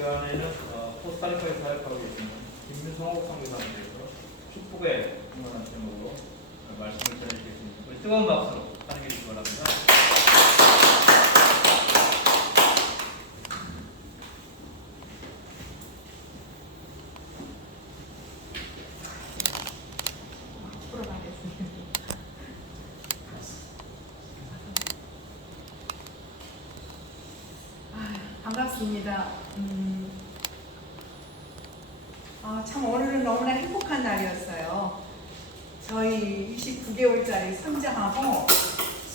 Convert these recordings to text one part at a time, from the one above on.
시간에는 코스타리카에 사역하고 계시는 김성옥 선교사님에 대해서 축복의 응원한 제목으로 말씀을 전해주시겠습니다. 우리 뜨거운 박수로 환영해 주시기 바랍니다. 반갑습니다. 참 오늘은 너무나 행복한 날이었어요. 저희 29개월짜리 손자하고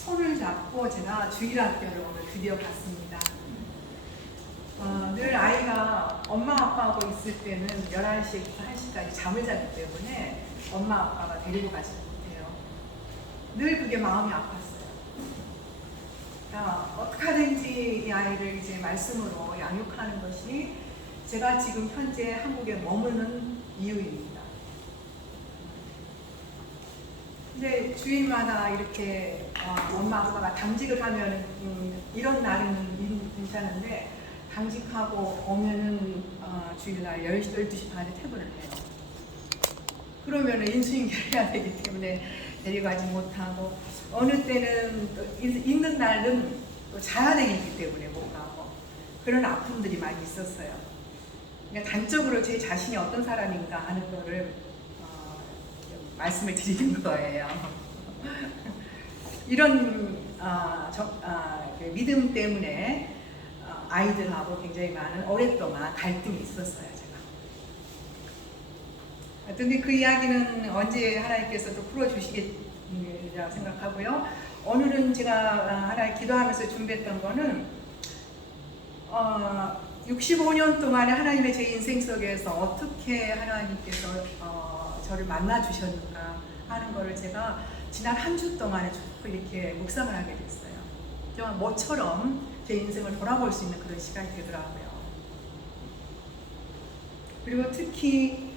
손을 잡고 제가 주일학교를 오늘 드디어 갔습니다. 늘 아이가 엄마 아빠하고 있을 때는 11시부터 1시까지 잠을 자기 때문에 엄마 아빠가 데리고 가지 못해요. 늘 그게 마음이 아팠어요. 어떻게 하든지 이 아이를 이제 말씀으로 양육하는 것이 제가 지금 현재 한국에 머무는 이유입니다. 이제 주일마다 이렇게 엄마 아빠가 당직을 하면 이런 날은 괜찮은데 당직하고 오면은 주일날 12시 반에 퇴근을 해요. 그러면은 인수인계를 해야 되기 때문에 데려가지 못하고 어느 때는 있는 날은 또 자야 되기 때문에 못 가고 그런 아픔들이 많이 있었어요. 그러니까 단적으로 제 자신이 어떤 사람인가 하는 거를 말씀을 드리는 거예요. 이런 믿음 때문에 아이들하고 굉장히 많은 오랫동안 갈등이 있었어요. 제가. 근데 그 이야기는 언제 하나님께서 또 풀어주시겠다 생각하고요. 오늘은 제가 하나님 기도하면서 준비했던 거는 65년 동안에 하나님의 제 인생 속에서 어떻게 하나님께서 저를 만나 주셨는가 하는 거를 제가 지난 한 주 동안에 쭉 이렇게 묵상을 하게 됐어요. 정말 뭐처럼 제 인생을 돌아볼 수 있는 그런 시간이 되더라고요. 그리고 특히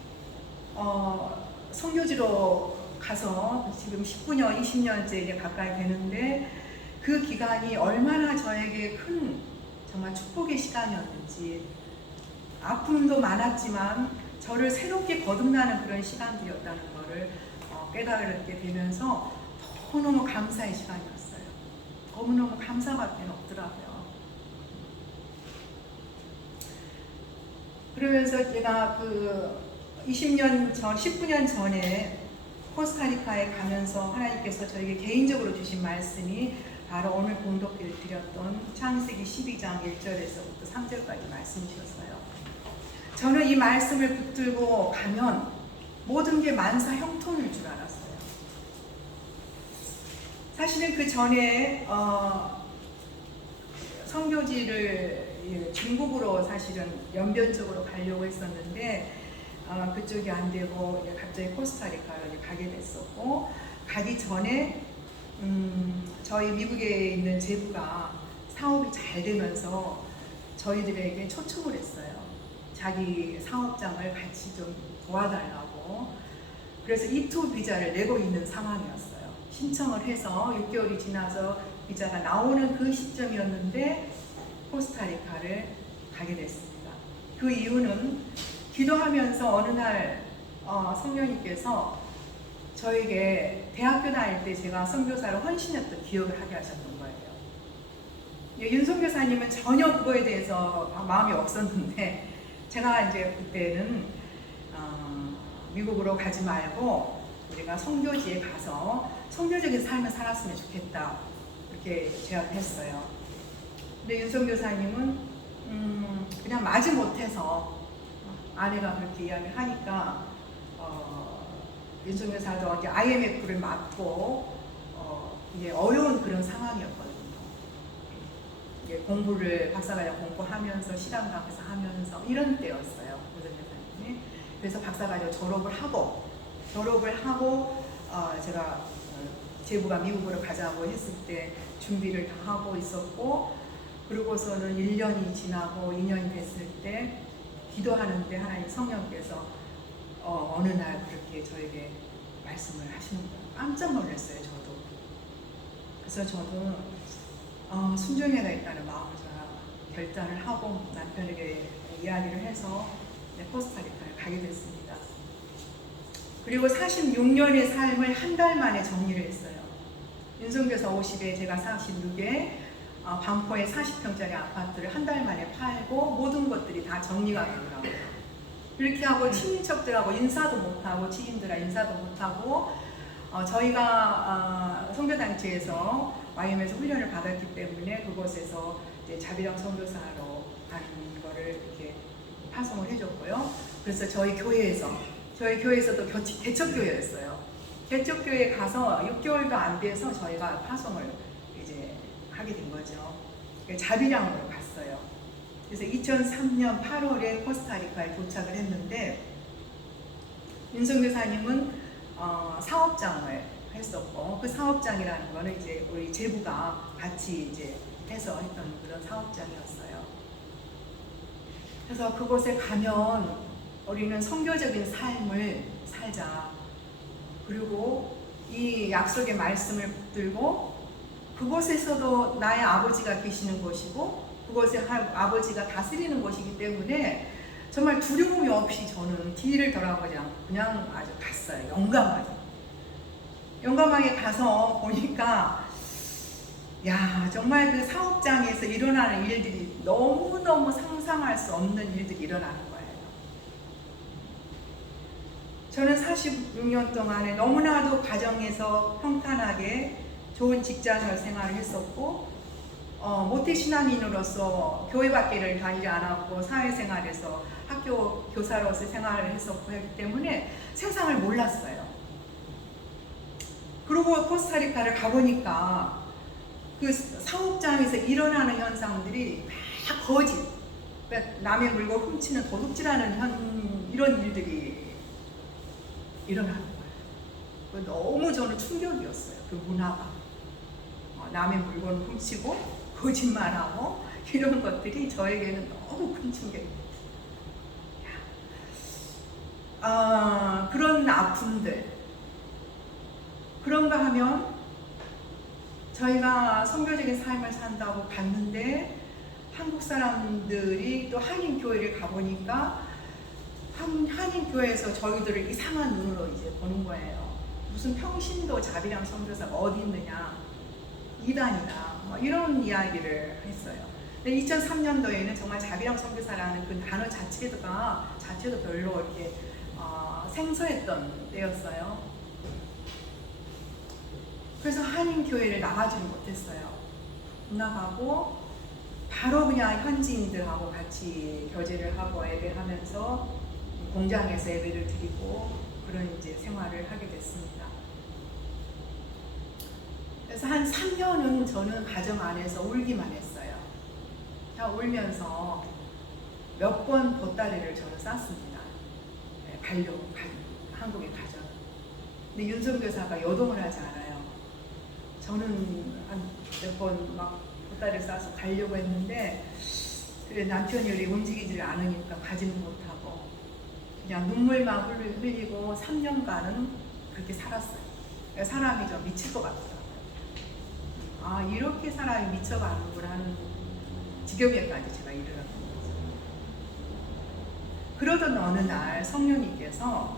선교지로 가서 지금 19년, 20년째 이제 가까이 되는데 그 기간이 얼마나 저에게 큰 정말 축복의 시간이었는지 아픔도 많았지만 저를 새롭게 거듭나는 그런 시간들이었다는 것을 깨달게 되면서 너무너무 감사의 시간이었어요. 너무너무 감사밖에 없더라고요. 그러면서 제가 그 19년 전에 코스타리카에 가면서 하나님께서 저에게 개인적으로 주신 말씀이 바로 오늘 봉독을 드렸던 창세기 12장 1절에서부터 3절까지 말씀이셨어요. 저는 이 말씀을 붙들고 가면 모든 게 만사 형통일 줄 알았어요. 사실은 그 전에 선교지를 중국으로 사실은 연변적으로 가려고 했었는데 그쪽이 안 되고 갑자기 코스타리카를 가게 됐었고 가기 전에 저희 미국에 있는 제부가 사업이 잘 되면서 저희들에게 초청을 했어요. 자기 사업장을 같이 좀 도와달라고. 그래서 E2 비자를 내고 있는 상황이었어요. 신청을 해서 6개월이 지나서 비자가 나오는 그 시점이었는데 코스타리카를 가게 됐습니다. 그 이유는 기도하면서 어느 날 성령님께서 저에게 대학교 다닐 때 제가 선교사로 헌신했던 기억을 하게 하셨던 거예요. 윤 선교사님은 전혀 그거에 대해서 마음이 없었는데 제가 이제 그때는 미국으로 가지 말고 우리가 선교지에 가서 선교적인 삶을 살았으면 좋겠다 이렇게 제안을 했어요. 근데 윤 선교사님은 그냥 마지 못해서 아내가 그렇게 이야기를 하니까 윤석열사도 이제 IMF를 맞고 이제 어려운 그런 상황이었거든요. 이제 공부를 박사과정 공부하면서 시간 가면서 하면서 이런 때였어요. 윤석열사님이. 그래서 박사과정 졸업을 하고 제가 제부가 미국으로 가자고 했을 때 준비를 다 하고 있었고 그러고서는 1년이 지나고 2년이 됐을 때 기도하는데 하나님 성령께서 어느 날 그렇게 저에게 말씀을 하시는 거예요. 깜짝 놀랐어요, 저도. 그래서 저도 순종해야겠다는 마음을 제가 결단을 하고 남편에게 이야기를 해서 코스타리카를 가게 됐습니다. 그리고 46년의 삶을 한 달 만에 정리를 했어요. 윤성교사 50에 제가 46에 반포의 40평짜리 아파트를 한 달 만에 팔고 모든 것들이 다 정리가 되더라고요. 이렇게 하고 친인척들하고 인사도 못하고 지인들하고 인사도 못하고 저희가 선교단체에서 YM에서 훈련을 받았기 때문에 그곳에서 이제 자비랑 선교사로 가는 거를 이렇게 파송을 해줬고요. 그래서 저희 교회에서도 개척교회였어요. 개척교회에 가서 6개월도 안 돼서 저희가 파송을 이제 하게 된 거죠. 자비량으로 갔어요. 그래서 2003년 8월에 코스타리카에 도착을 했는데 윤성교사님은 사업장을 했었고 그 사업장이라는 거는 이제 우리 제부가 같이 이제 해서 했던 그런 사업장이었어요. 그래서 그곳에 가면 우리는 선교적인 삶을 살자. 그리고 이 약속의 말씀을 붙들고 그곳에서도 나의 아버지가 계시는 곳이고 그곳에 아버지가 다스리는 곳이기 때문에 정말 두려움이 없이 저는 뒤를 돌아보지 않고 그냥 아주 갔어요. 용감하게 가서 보니까 야 정말 그 사업장에서 일어나는 일들이 너무너무 상상할 수 없는 일들이 일어나는 거예요. 저는 46년 동안에 너무나도 가정에서 평탄하게 좋은 직장을 생활을 했었고 모태 신앙인으로서 교회 밖에를 다니지 않았고 사회생활에서 학교 교사로서 생활을 했었고 했기 때문에 세상을 몰랐어요. 그리고 코스타리카를 가보니까 그 사업장에서 일어나는 현상들이 다 거짓, 남의 물건 훔치는 도둑질하는 이런 일들이 일어나는 거예요. 너무 저는 충격이었어요. 그 문화가. 남의 물건을 훔치고 거짓말하고 이런 것들이 저에게는 너무 큰 충격입니다. 그런 아픔들 그런가 하면 저희가 선교적인 삶을 산다고 갔는데 한국 사람들이 또 한인교회를 가보니까 한인교회에서 저희들을 이상한 눈으로 이제 보는 거예요. 무슨 평신도 자비랑 선교사가 어디 있느냐, 이단이다, 뭐 이런 이야기를 했어요. 근데 2003년도에는 정말 자비랑 선교사라는 그 단어 자체도 별로 이렇게 생소했던 때였어요. 그래서 한인교회를 나가지는 못했어요. 나가고 바로 그냥 현지인들하고 같이 교제를 하고 예배하면서 공장에서 예배를 드리고 그런 이제 생활을 하게 됐습니다. 그래서 한 3년은 저는 가정 안에서 울기만 했어요. 그냥 울면서 몇 번 보따리를 저는 쌌습니다. 한국에 가죠. 근데 윤성교사가 요동을 하지 않아요. 저는 한 몇 번 막 보따리를 싸서 가려고 했는데 남편이 우리 움직이지를 않으니까 가지는 못하고 그냥 눈물만 흘리고 3년간은 그렇게 살았어요. 사람이 좀 미칠 것 같더라고요. 이렇게 사람이 미쳐가는구나 하는 지경에까지 제가 이르렀던 거죠. 그러던 어느 날 성령님께서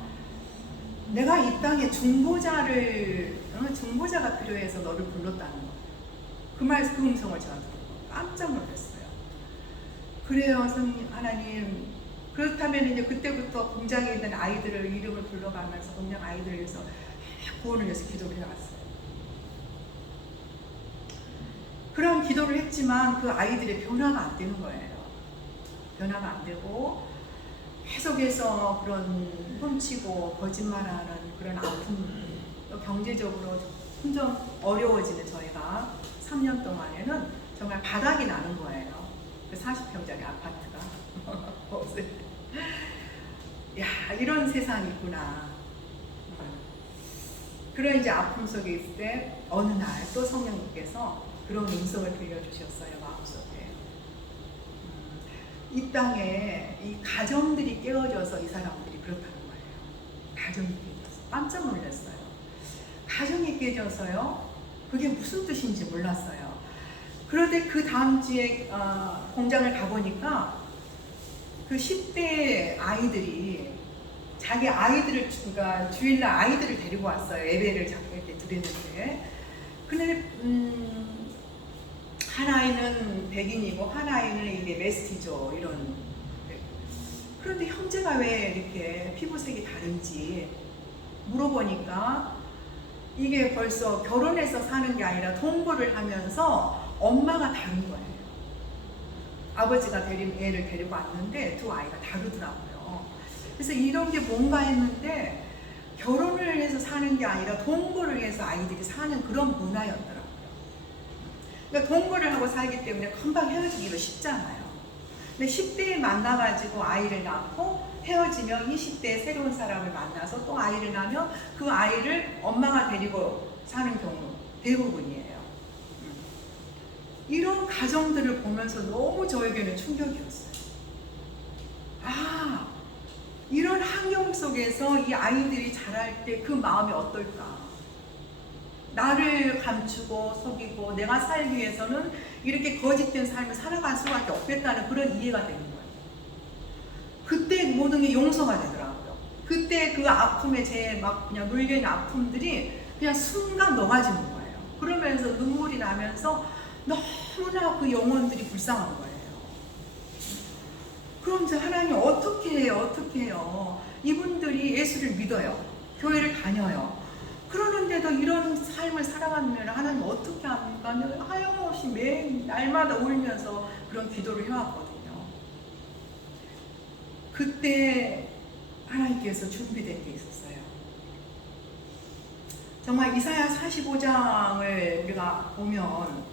내가 이 땅에 중보자가 필요해서 너를 불렀다는 거예요. 그 음성을 저한테 깜짝 놀랐어요. 그래요, 하나님. 그렇다면 이제 그때부터 공장에 있는 아이들을 이름을 불러가면서 공장 아이들을 위해서 구원을 위해서 기도를 해왔어요. 그런 기도를 했지만 그 아이들의 변화가 안 되는 거예요. 변화가 안 되고 계속해서 그런 훔치고 거짓말하는 그런 아픔, 또 경제적으로 점점 어려워지는 저희가 3년 동안에는 정말 바닥이 나는 거예요. 그 40평짜리 아파트가. 야, 이런 세상이 있구나. 그런 이제 아픔 속에 있을 때 어느 날 또 성령님께서 그런 음성을 들려주셨어요. 마음속에. 이 땅에 이 가정들이 깨어져서 이 사람들이 그렇다는 거예요. 가정이 깨져서 깜짝 놀랐어요. 가정이 깨져서요? 그게 무슨 뜻인지 몰랐어요. 그런데 그 다음 주에 공장을 가보니까 그 10대 아이들이 자기 아이들을, 그러니까 주일날 아이들을 데리고 왔어요. 예배를 이렇게 드렸는데. 근데 한 아이는 백인이고 한 아이는 이게 메스티죠, 이런. 그런데 형제가 왜 이렇게 피부색이 다른지 물어보니까 이게 벌써 결혼해서 사는 게 아니라 동거를 하면서 엄마가 다른 거예요. 아버지가 애를 데리고 왔는데 두 아이가 다르더라고요. 그래서 이런 게 뭔가 했는데 결혼을 해서 사는 게 아니라 동거를 해서 아이들이 사는 그런 문화였더라고요. 그러니까 동거를 하고 살기 때문에 금방 헤어지기가 쉽잖아요. 근데 10대에 만나가지고 아이를 낳고 헤어지면 20대에 새로운 사람을 만나서 또 아이를 낳으면 그 아이를 엄마가 데리고 사는 경우 대부분이에요. 이런 가정들을 보면서 너무 저에게는 충격이었어요. 아, 이런 환경 속에서 이 아이들이 자랄 때 그 마음이 어떨까? 나를 감추고 속이고 내가 살기 위해서는 이렇게 거짓된 삶을 살아갈 수밖에 없겠다는 그런 이해가 되는 거예요. 그때 모든 게 용서가 되더라고요. 그때 그 아픔에 제 막 그냥 눌려있는 아픔들이 그냥 순간 녹아지는 거예요. 그러면서 눈물이 나면서 너무나 그 영혼들이 불쌍한 거예요. 그럼 저 하나님 어떻게 해요? 어떻게 해요? 이분들이 예수를 믿어요. 교회를 다녀요. 그러는데도 이런 삶을 살아가면 하나님 어떻게 합니까? 하염없이 매일 날마다 울면서 그런 기도를 해왔거든요. 그때 하나님께서 준비된 게 있었어요. 정말 이사야 45장을 우리가 보면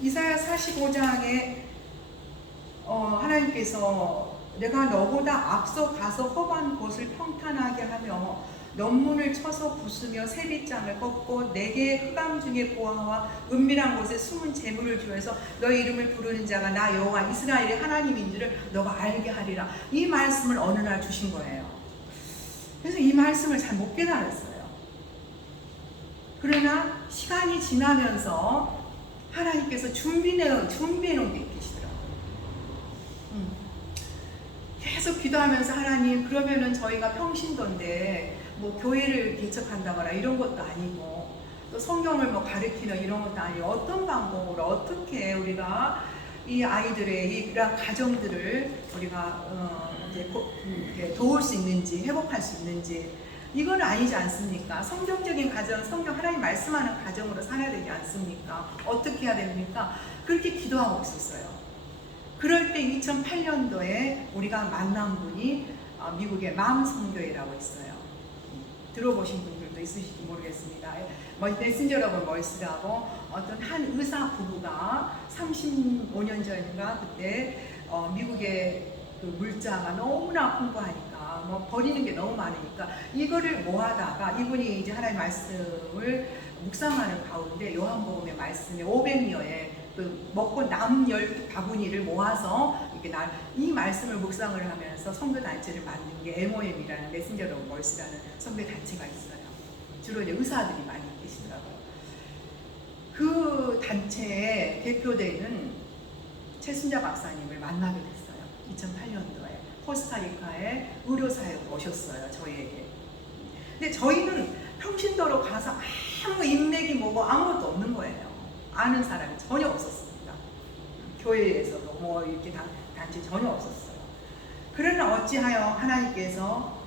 이사야 45장에 하나님께서 내가 너보다 앞서 가서 험한 곳을 평탄하게 하며 논문을 쳐서 부수며 세빗장을 꺾고 내게 흑암 중에 보아와 은밀한 곳에 숨은 재물을 주어서 너의 이름을 부르는 자가 나 여호와 이스라엘의 하나님인 줄을 너가 알게 하리라. 이 말씀을 어느 날 주신 거예요. 그래서 이 말씀을 잘 못 깨달았어요. 그러나 시간이 지나면서 하나님께서 준비해 놓은 게 계시더라고요. 계속 기도하면서 하나님, 그러면은 저희가 평신도인데 뭐 교회를 개척한다거나 이런 것도 아니고 또 성경을 뭐 가르치는 이런 것도 아니고 어떤 방법으로 어떻게 우리가 이 아이들의 이런 가정들을 우리가 이제 도울 수 있는지, 회복할 수 있는지, 이건 아니지 않습니까? 성경적인 가정, 성경 하나님 말씀하는 가정으로 살아야 되지 않습니까? 어떻게 해야 됩니까? 그렇게 기도하고 있었어요. 그럴 때 2008년도에 우리가 만난 분이 미국의 맘성교회라고 있어요. 들어보신 분들도 있으실지 모르겠습니다. 메신저 러브 멀스라고 어떤 한 의사 부부가 35년 전인가 그때 미국의 그 물자가 너무나 풍부하니까 뭐 버리는 게 너무 많으니까 이거를 모아다가 이분이 이제 하나님의 말씀을 묵상하는 가운데 요한복음의 말씀에 500여의 그 먹고 남은 10바구니를 모아서 이렇게 이 말씀을 묵상을 하면서 선교단체를 만든 게 MOM이라는 메신저 러브 멀스라는 선교단체가 있어요. 주로 이제 의사들이 많이 계시더라고요. 그 단체의 대표되는 최순자 박사님을 만나게 됐어요. 2008년도에 코스타리카에 의료사역으로 오셨어요. 저희에게. 근데 저희는 평신도로 가서 아무 인맥이 뭐고 아무것도 없는 거예요. 아는 사람이 전혀 없었습니다. 교회에서도 뭐 이렇게 단체 전혀 없었어요. 그러나 어찌하여 하나님께서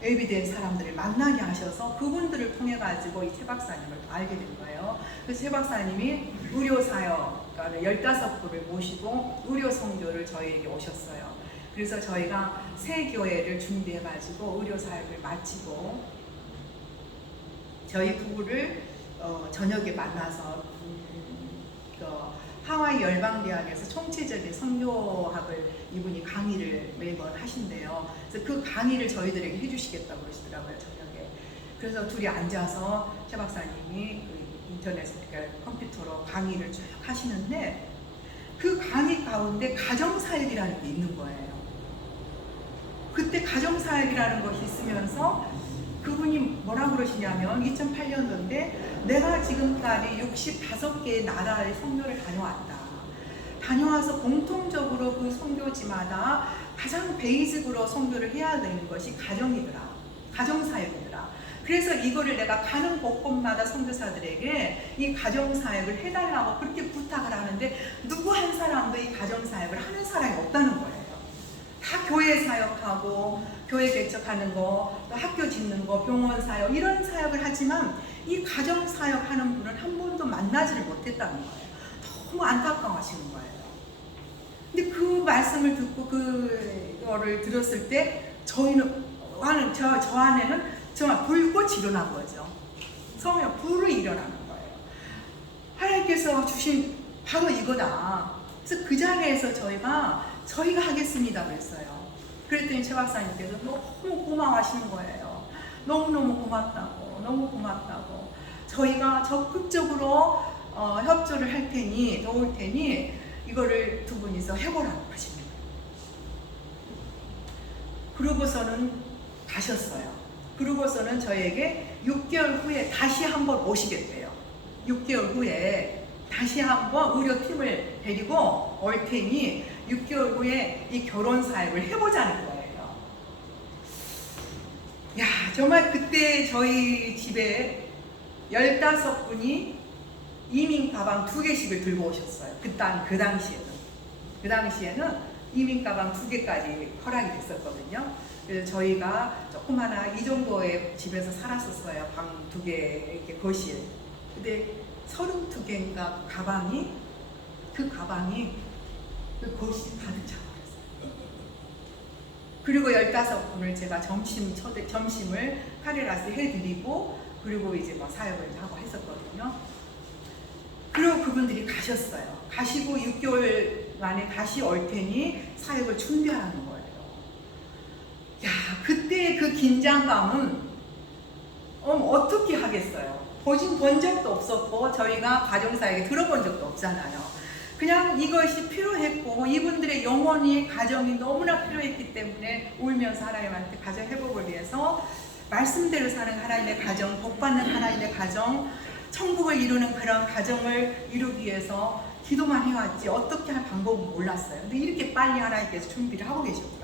예비된 사람들을 만나게 하셔서 그분들을 통해 가지고 이 최 박사님을 알게 된 거예요. 그래서 최 박사님이 의료사역 15분을 모시고 의료선교를 저희에게 오셨어요. 그래서 저희가 새 교회를 준비해 가지고 의료사역을 마치고 저희 부부를 저녁에 만나서 하와이 열방대학에서 총체적인 선교학을 이분이 강의를 매번 하신대요. 그래서 그 강의를 저희들에게 해주시겠다고 그러시더라고요, 저녁에. 그래서 둘이 앉아서 최 박사님이 그 인터넷 컴퓨터로 강의를 쭉 하시는데 그 강의 가운데 가정사역이라는 게 있는 거예요. 그때 가정사역이라는 것이 있으면서 그분이 뭐라 그러시냐면 2008년도인데 내가 지금까지 65개의 나라의 선교를 다녀왔다. 다녀와서 공통적으로 그 선교지마다 가장 베이직으로 선교를 해야 되는 것이 가정이더라. 가정사역이더라. 그래서 이거를 내가 가는 곳곳마다 선교사들에게 이 가정사역을 해달라고 그렇게 부탁을 하는데 누구 한 사람도 이 가정사역을 하는 사람이 없다는 거예요. 다 교회 사역하고 교회 개척하는 거, 또 학교 짓는 거, 병원 사역 이런 사역을 하지만 이 가정 사역하는 분은 한 번도 만나지를 못했다는 거예요. 너무 안타까워하시는 거예요. 근데 그 말씀을 듣고 그거를 들었을 때 저 안에는 정말 불꽃이 일어난 거죠. 성령 불이 일어나는 거예요. 하나님께서 주신 바로 이거다. 그래서 그 자리에서 저희가 하겠습니다 그랬어요. 그랬더니 최 박사님께서 너무 고마워하시는 거예요. 너무너무 고맙다고, 너무 고맙다고. 저희가 적극적으로 협조를 할 테니, 도울 테니 이거를 두 분이서 해보라고 하시는 거예요. 그러고서는 가셨어요. 그러고서는 저에게 6개월 후에 다시 한번 오시겠대요. 6개월 후에 다시 한번 의료팀을 데리고 올 테니 6개월 후에 이 결혼 사역을 해보자는 거예요. 야, 정말 그때 저희 집에 15분이 이민 가방 2개씩을 들고 오셨어요. 그 당시에는 이민 가방 2개까지 허락이 됐었거든요. 그래서 저희가 조그마나 이 정도의 집에서 살았었어요. 방 2개, 이렇게 거실. 근데 32개인가 가방이 그 거실이 가득 차버렸어요. 그리고 15분을 제가 점심을 카레라스 해드리고 그리고 이제 막 사역을 하고 했었거든요. 그리고 그분들이 가셨어요. 가시고 6개월 만에 다시 올 테니 사역을 준비하라는 거예요. 야, 그때 그 긴장감은 어떻게 하겠어요? 본 적도 없었고 저희가 가정사역에 들어본 적도 없잖아요. 그냥 이것이 필요했고 이분들의 영혼이 가정이 너무나 필요했기 때문에 울면서 하나님한테 가정 회복을 위해서 말씀대로 사는 하나님의 가정, 복받는 하나님의 가정, 천국을 이루는 그런 가정을 이루기 위해서 기도만 해왔지 어떻게 할 방법은 몰랐어요. 근데 이렇게 빨리 하나님께서 준비를 하고 계셨더라고요.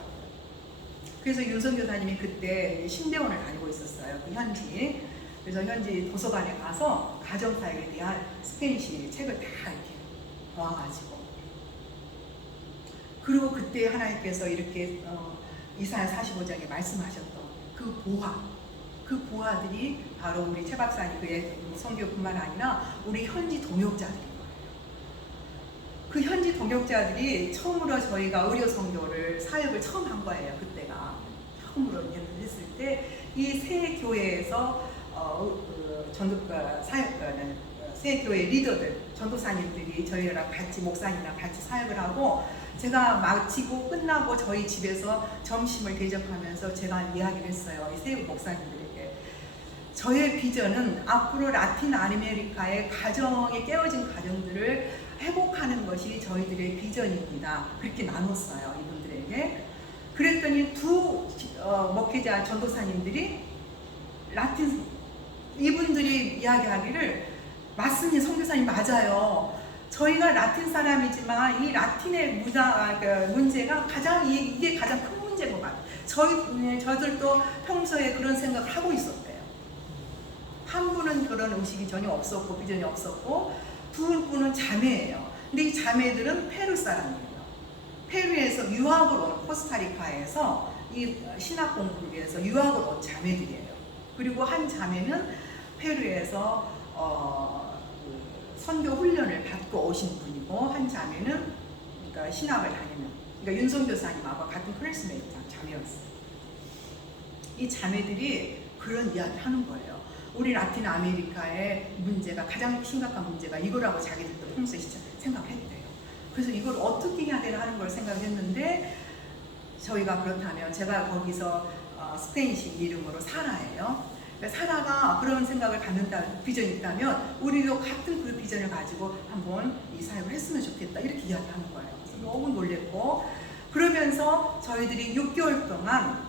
그래서 윤선 교사님이 그때 신대원을 다니고 있었어요. 그 현지. 그래서 현지 도서관에 가서 가정사역에 대한 스페인시 책을 다 이렇게 모아가지고 그리고 그때 하나님께서 이렇게 이사야 45장에 말씀하셨던 그 보화들이 바로 우리 최 박사님 그의 선교뿐만 아니라 우리 현지 동역자들인 거예요. 그 현지 동역자들이 처음으로 저희가 의료 선교를 사역을 처음 한 거예요. 그때가 처음으로 했을 때 이 새 교회에서 새 교회 리더들, 전도사님들이 저희랑 같이 목사님이랑 같이 사역을 하고 제가 마치고 끝나고 저희 집에서 점심을 대접하면서 제가 이야기를 했어요. 이 새 목사님들에게. 저의 비전은 앞으로 라틴 아메리카의 가정에 깨어진 가정들을 회복하는 것이 저희들의 비전입니다. 그렇게 나눴어요. 이분들에게. 그랬더니 두 목회자 전도사님들이 이분들이 이야기하기를 맞습니다. 선교사님 맞아요. 저희가 라틴 사람이지만 이 라틴의 문제가 이게 가장 큰 문제인 것 같아요. 저들도 평소에 그런 생각을 하고 있었대요. 한 분은 그런 의식이 전혀 없었고 비전이 없었고 두 분은 자매예요. 근데 이 자매들은 페루 사람이에요. 페루에서 유학을 온 코스타리카에서 이 신학 공부를 위해서 유학을 온 자매들이에요. 그리고 한 자매는 페루에서 선교 훈련을 받고 오신 분이고 한 자매는 그러니까 신학을 다니는 그러니까 윤성 교사님하고 같은 클래스메이트 자매였어요. 이 자매들이 그런 이야기를 하는 거예요. 우리 라틴 아메리카의 문제가 가장 심각한 문제가 이거라고 자기들도 평소에 생각했대요. 그래서 이걸 어떻게 해야 되나 하는 걸 생각했는데 저희가 그렇다면 제가 거기서 스페인식 이름으로 사라예요. 사라가 그런 생각을 갖는다, 비전이 있다면 우리도 같은 그 비전을 가지고 한번 이 사역을 했으면 좋겠다 이렇게 이야기하는 거예요. 그래서 너무 놀랬고, 그러면서 저희들이 6개월 동안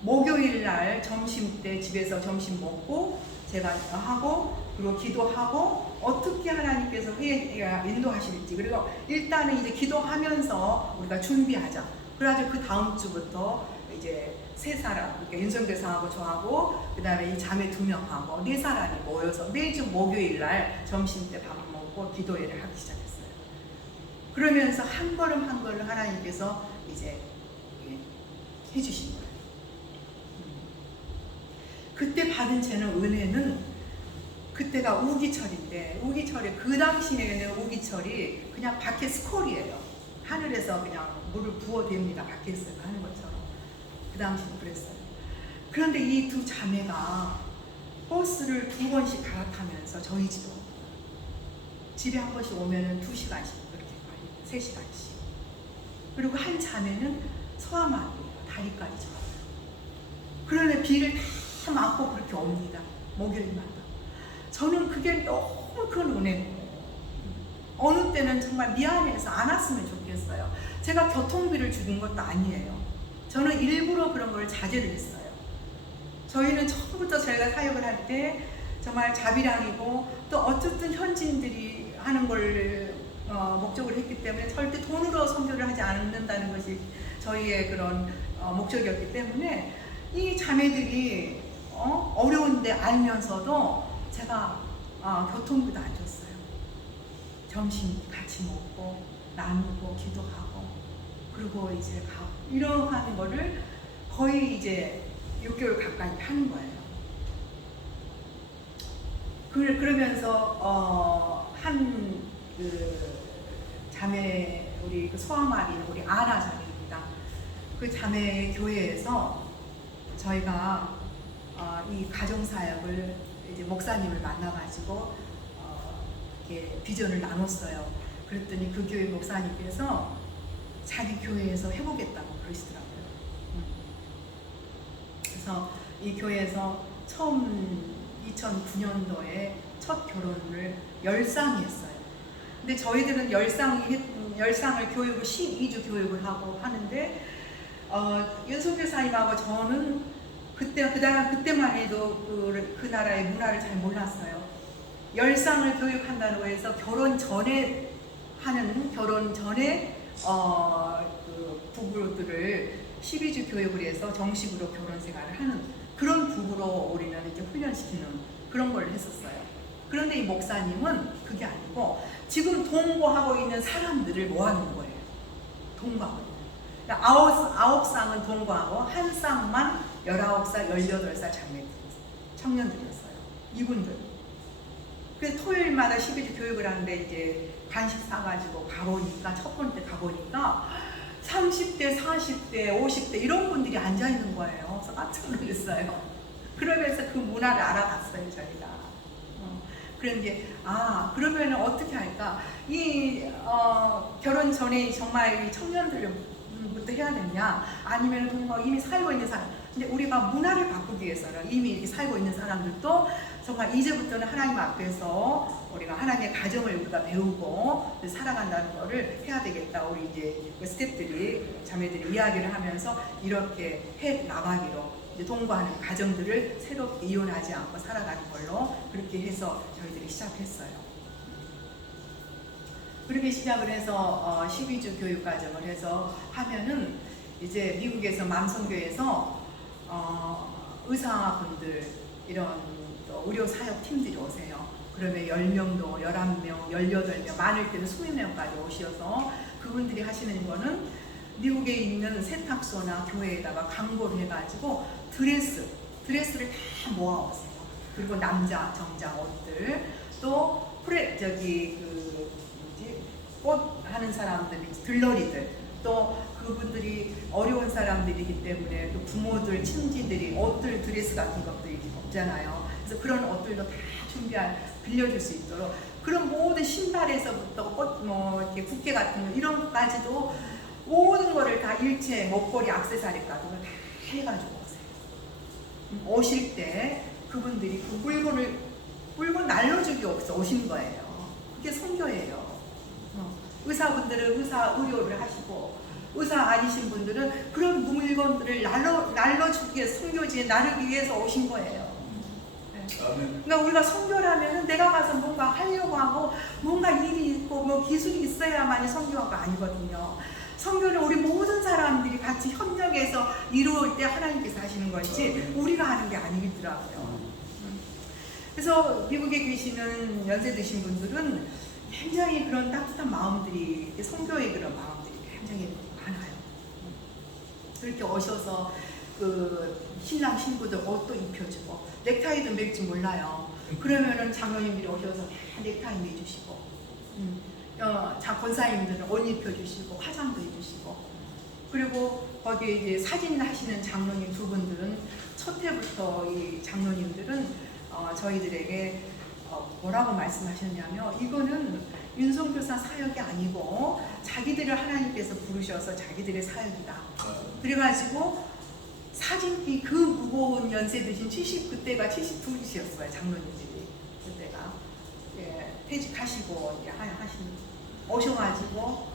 목요일 날 점심 때 집에서 점심 먹고 제가 하고 그리고 기도하고 어떻게 하나님께서 회의가 인도하실지, 그리고 일단은 이제 기도하면서 우리가 준비하자. 그래가지고 그 다음 주부터 이제 세 사람, 그러니까 윤성대사하고 저하고 그 다음에 이 자매 2명하고 4사람이 모여서 매주 목요일 날 점심 때 밥 먹고 기도회를 하기 시작했어요. 그러면서 한 걸음 한 걸음 하나님께서 이제 해주신 거예요. 그때 받은 채는 은혜는, 그때가 우기철인데, 우기철에 그 당시에는 우기철이 그냥 밖에 스콜이에요. 하늘에서 그냥 물을 부어댑니다. 밖에서 하는 것처럼. 그 당시는 그랬어요. 그런데 이 두 자매가 버스를 2번씩 갈아타면서 저희 집에 옵니다. 집에 한 번씩 오면은 2시간씩 그렇게 걸리고 3시간씩. 그리고 한 자매는 소아마비예요. 다리까지 접어요. 그러네 비를 다 맞고 그렇게 옵니다. 목요일마다. 저는 그게 너무 큰 은혜고, 어느 때는 정말 미안해서 안 왔으면 좋겠어요. 제가 교통비를 주는 것도 아니에요. 저는 일부러 그런 걸 자제를 했어요. 저희는 처음부터 저희가 사역을 할 때 정말 자비랑이고, 또 어쨌든 현지인들이 하는 걸 목적으로 했기 때문에 절대 돈으로 선교를 하지 않는다는 것이 저희의 그런 목적이었기 때문에 이 자매들이 어려운데 알면서도 제가 교통비도 안 줬어요. 점심 같이 먹고 나누고 기도하고 그리고 이제 가고 이렇게 하는 거를 거의 이제 6개월 가까이 하는 거예요. 그러면서 한 그 자매, 우리 그 소아마리는 우리 아나 자매입니다. 그 자매 교회에서 저희가 이 가정사역을 이제 목사님을 만나가지고 이렇게 비전을 나눴어요. 그랬더니 그 교회 목사님께서 자기 교회에서 해보겠다고 그러시더라고요. 그래서 이 교회에서 처음 2009년도에 첫 결혼을 열상이 했어요. 근데 저희들은 열상을 교육을 12주 교육을 하고 하는데 윤석 교사님하고 저는 그때만 해도 그 나라의 문화를 잘 몰랐어요. 열상을 교육한다고 해서 결혼 전에 그 부부들을 12주 교육을 해서 정식으로 결혼 생활을 하는 그런 부부로 우리는 이제 훈련시키는 그런 걸 했었어요. 그런데 이 목사님은 그게 아니고 지금 동거하고 있는 사람들을 모아놓은 거예요. 동거하고 있는. 그러니까 9쌍은 동거하고 한 쌍만 19살, 18살 청년들이었어요. 이분들. 그래서 토요일마다 12주 교육을 하는데 이제 간식 사가지고 가보니까, 첫 번째 가보니까 30대, 40대, 50대 이런 분들이 앉아있는 거예요. 그래서 깜짝 놀랐어요. 그러면서 그 문화를 알아봤어요, 저희가. 그런데 그러면 어떻게 할까? 결혼 전에 정말 이 청년들부터 해야 되냐? 아니면 이미 살고 있는 사람? 근데 우리가 문화를 바꾸기 위해서는 이미 이렇게 살고 있는 사람들도 정말 이제부터는 하나님 앞에서 우리가 하나님의 가정을 우리가 배우고 살아간다는 거를 해야 되겠다. 우리 이제 스태프들이, 자매들이 이야기를 하면서 이렇게 해 나가기로. 동거하는 가정들을 새롭게 이혼하지 않고 살아가는 걸로 그렇게 해서 저희들이 시작했어요. 그렇게 시작을 해서 12주 교육과정을 해서 하면은 이제 미국에서 맘성교에서 의사분들 이런 또 의료 사역 팀들이 오세요. 그러면 10명도 11명, 18명, 많을 때는 20명까지 오셔서 그분들이 하시는 거는 미국에 있는 세탁소나 교회에다가 광고를 해가지고 드레스를 다 모아오세요. 그리고 남자 정장 옷들, 또 꽃 하는 사람들, 들러리들, 또 그분들이 어려운 사람들이기 때문에 또 부모들, 친지들이 옷들, 드레스 같은 것들이 없잖아요. 그래서 그런 옷들도 다 빌려줄 수 있도록 그런 모든 신발에서부터 꽃, 이렇게 부케 같은 거 이런 것까지도 모든 거를 다 일체 목걸이, 액세서리까지 다 해가지고 오세요. 오실 때 그분들이 그 물건 날려주기 없어 오신 거예요. 그게 선교예요. 의사분들은 의료를 하시고 의사 아니신 분들은 그런 물건들을 날려주기 위해서 선교지에 나르기 위해서 오신 거예요. 네. 그러니까 우리가 선교를 하면은 내가 가서 뭔가 하려고 하고 뭔가 일이 있고 뭐 기술이 있어야만이 선교가 아니거든요. 선교를 우리 모든 사람들이 같이 협력해서 이루을 때 하나님께서 하시는 거지 우리가 하는 게 아니더라고요. 그래서 미국에 계시는 연세 드신 분들은 굉장히 그런 따뜻한 마음들이 선교의 그런 마음들이 굉장히 많아요. 그렇게 오셔서 그 신랑 신부들 옷도 입혀주고 넥타이도 맬지 몰라요. 그러면은 장로님들이 오셔서 다 넥타이 매주시고 권사님들은 옷 입혀주시고 화장도 해주시고 그리고 거기 이제 사진 하시는 장로님 두 분들은 첫 해부터 이 장로님들은 저희들에게 뭐라고 말씀하셨냐면 이거는 윤성교사 사역이 아니고 자기들을 하나님께서 부르셔서 자기들의 사역이다. 그래가지고 사진기 그 무거운 연세 드신 그때가 72이셨어요. 장로님들이 그때가 퇴직하시고 오셔가지고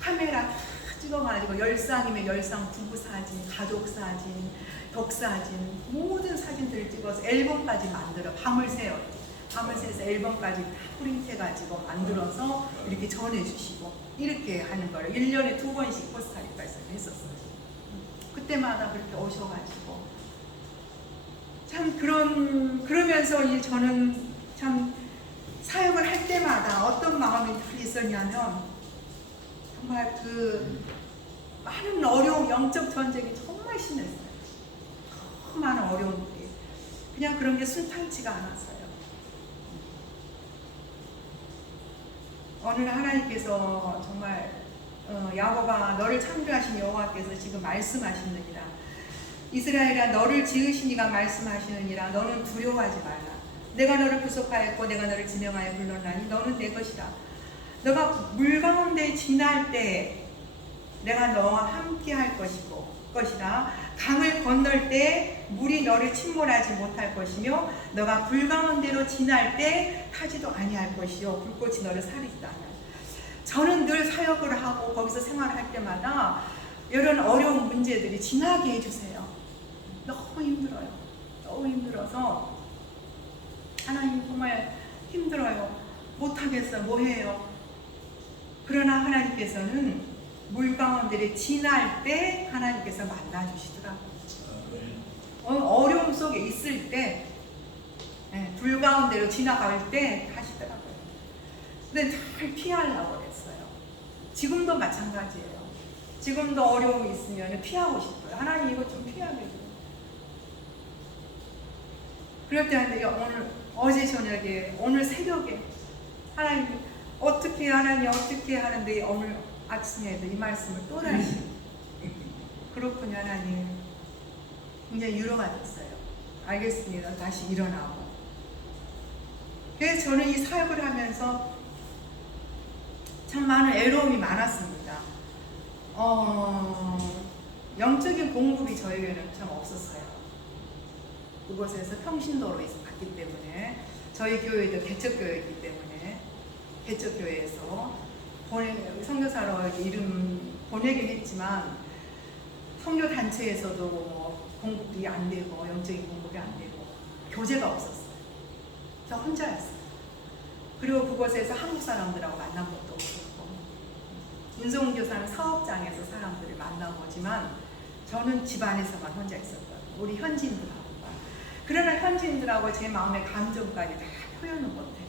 카메라 다 찍어가지고 열상이면 열상 부부 사진, 가족 사진, 독사진 모든 사진들을 찍어서 앨범까지 만들어 밤을 새서 앨범까지 다 프린트해가지고 만들어서 이렇게 전해주시고 이렇게 하는 거를 1년에 2번씩 코스타리카에서 했었어요. 그때마다 그렇게 오셔가지고 참 그러면서 저는 참 사역을 할 때마다 어떤 마음이 있었냐면 정말 그 많은 어려움, 영적 전쟁이 정말 심했어요. 너무 많은 어려움들이 그냥 그런 게 순탄치가 않았어요. 어느 날 하나님께서 정말 야곱아 너를 창조하신 여호와께서 지금 말씀하시느니라 이스라엘아 너를 지으신 이가 말씀하시느니라 너는 두려워하지 말라 내가 너를 구속하였고 내가 너를 지명하여 불렀나니 너는 내 것이다 너가 물 가운데 지날 때 내가 너와 함께 할 것이다 강을 건널 때 물이 너를 침몰하지 못할 것이며 너가 불 가운데로 지날 때 타지도 아니할 것이요 불꽃이 너를 사르지도 아니할 저는 늘 사역을 하고 거기서 생활할 때마다 이런 어려운 문제들이 지나게 해주세요. 너무 힘들어요. 너무 힘들어서 하나님 정말 힘들어요. 못하겠어요. 뭐해요? 그러나 하나님께서는 물 가운데를 지날 때 하나님께서 만나주시더라고요. 어려움 속에 있을 때 불 가운데로 지나갈 때 하시더라고요. 근데 잘 피하려고 그랬어요. 지금도 마찬가지예요. 지금도 어려움이 있으면 피하고 싶어요. 하나님 이거 좀 피하게 해줘요. 그럴 때 하는데 어제 저녁에 오늘 새벽에 하나님 어떻게 하는데 오늘 아침에도 이 말씀을 또다시 그렇군요 하나님 굉장히 위로가 됐어요. 알겠습니다. 다시 일어나고 그래서 저는 이 사역을 하면서 참 많은 애로움이 많았습니다. 영적인 공급이 저에게는 참 없었어요. 그곳에서 평신도로 갔기 때문에 저희 교회도 개척교회이기 때문에 개척교회에서 선교사로 이름 보내긴 했지만 선교단체에서도 뭐 공급이 안 되고 영적인 공급이 안 되고 교제가 없었어요. 저 혼자였어요. 그리고 그곳에서 한국 사람들하고 만난 것도 없었고 윤성훈 교사는 사업장에서 사람들을 만나보지만 저는 집안에서만 혼자 있었거든요. 우리 현지인들하고. 그러나 현지인들하고 제 마음의 감정까지 다 표현을 못해요.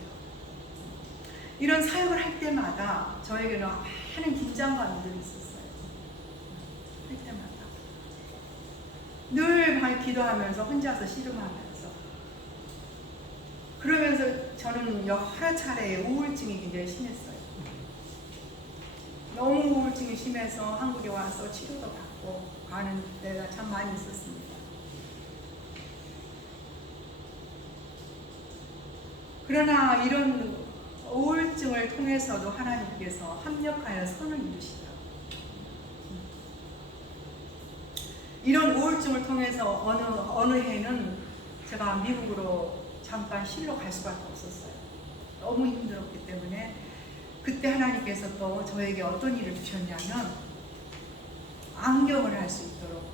이런 사역을 할 때마다 저에게는 많은 긴장감들이 있었어요. 할 때마다. 늘 기도하면서 혼자서 씨름하면서 그러면서 저는 여러 차례 우울증이 굉장히 심했어요. 너무 우울증이 심해서 한국에 와서 치료도 받고 가는 데가 참 많이 있었습니다. 그러나 이런 우울증을 통해서도 하나님께서 합력하여 선을 이루시더라고요. 이런 우울증을 통해서 어느 해는 제가 미국으로 잠깐 쉬러 갈 수밖에 없었어요. 너무 힘들었기 때문에 그때 하나님께서 또 저에게 어떤 일을 주셨냐면 안경을 할 수 있도록,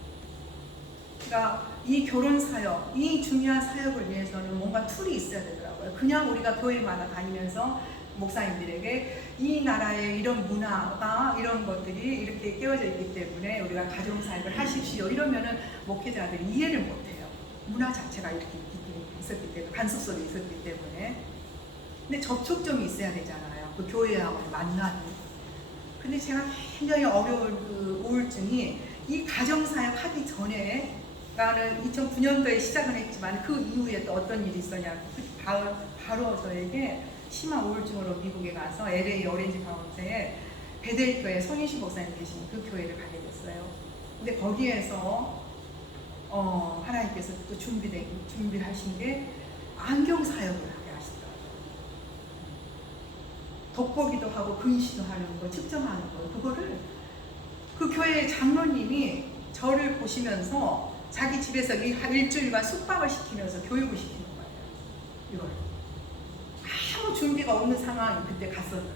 그러니까 이 결혼 사역, 이 중요한 사역을 위해서는 뭔가 툴이 있어야 되더라고요. 그냥 우리가 교회마다 다니면서 목사님들에게 이 나라의 이런 문화가, 이런 것들이 이렇게 깨어져 있기 때문에 우리가 가정 사역을 하십시오 이러면은 목회자들이 이해를 못해요. 문화 자체가 이렇게 있었기 때문에, 간섭성이 있었기 때문에. 근데 접촉점이 있어야 되잖아요. 그 교회하고 만나는. 근데 제가 굉장히 어려운 그 우울증이 이 가정사역 하기 전에, 나는 2009년도에 시작은 했지만 그 이후에 또 어떤 일이 있었냐. 바로 저에게 심한 우울증으로 미국에 가서 LA 오렌지 카운티에 베델교회 손인식 목사님 계신 그 교회를 가게 됐어요. 근데 거기에서 하나님께서 또 준비하신 게 안경 사역을 하게 하시더라고요. 돋보기도 하고 근시도 하는 거, 측정하는 거, 그거를 그 교회 장로님이 저를 보시면서 자기 집에서 일주일간 숙박을 시키면서 교육을 시키는 거예요. 이걸 아무 준비가 없는 상황이 그때 갔었는데,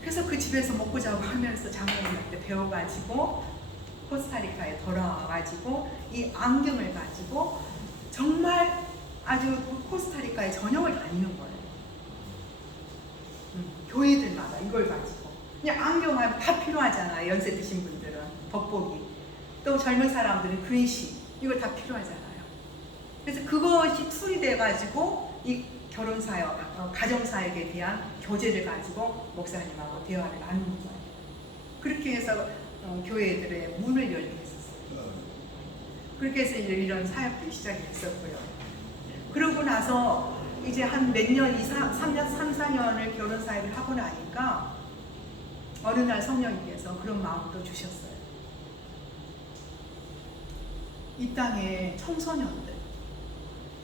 그래서 그 집에서 먹고 자고 하면서 장로님한테 배워가지고 코스타리카에 돌아와가지고 이 안경을 가지고 정말 아주 코스타리카에 전역을 다니는 거예요. 교회들마다 이걸 가지고. 그냥 안경하면 다 필요하잖아요. 연세 드신 분들은 돋보기, 또 젊은 사람들은 근시, 이걸 다 필요하잖아요. 그래서 그것이 툴이 돼가지고 이 결혼사역, 가정사역에 대한 교재를 가지고 목사님하고 대화를 나누는 거예요. 그렇게 해서 교회들의 문을 열게 했었어요. 그렇게 해서 이제 이런 사역들이 시작이 됐었고요. 그러고 나서 이제 한 몇 년, 3년, 4년을 결혼 사역을 하고 나니까 어느 날 성령님께서 그런 마음도 주셨어요. 이 땅에 청소년들,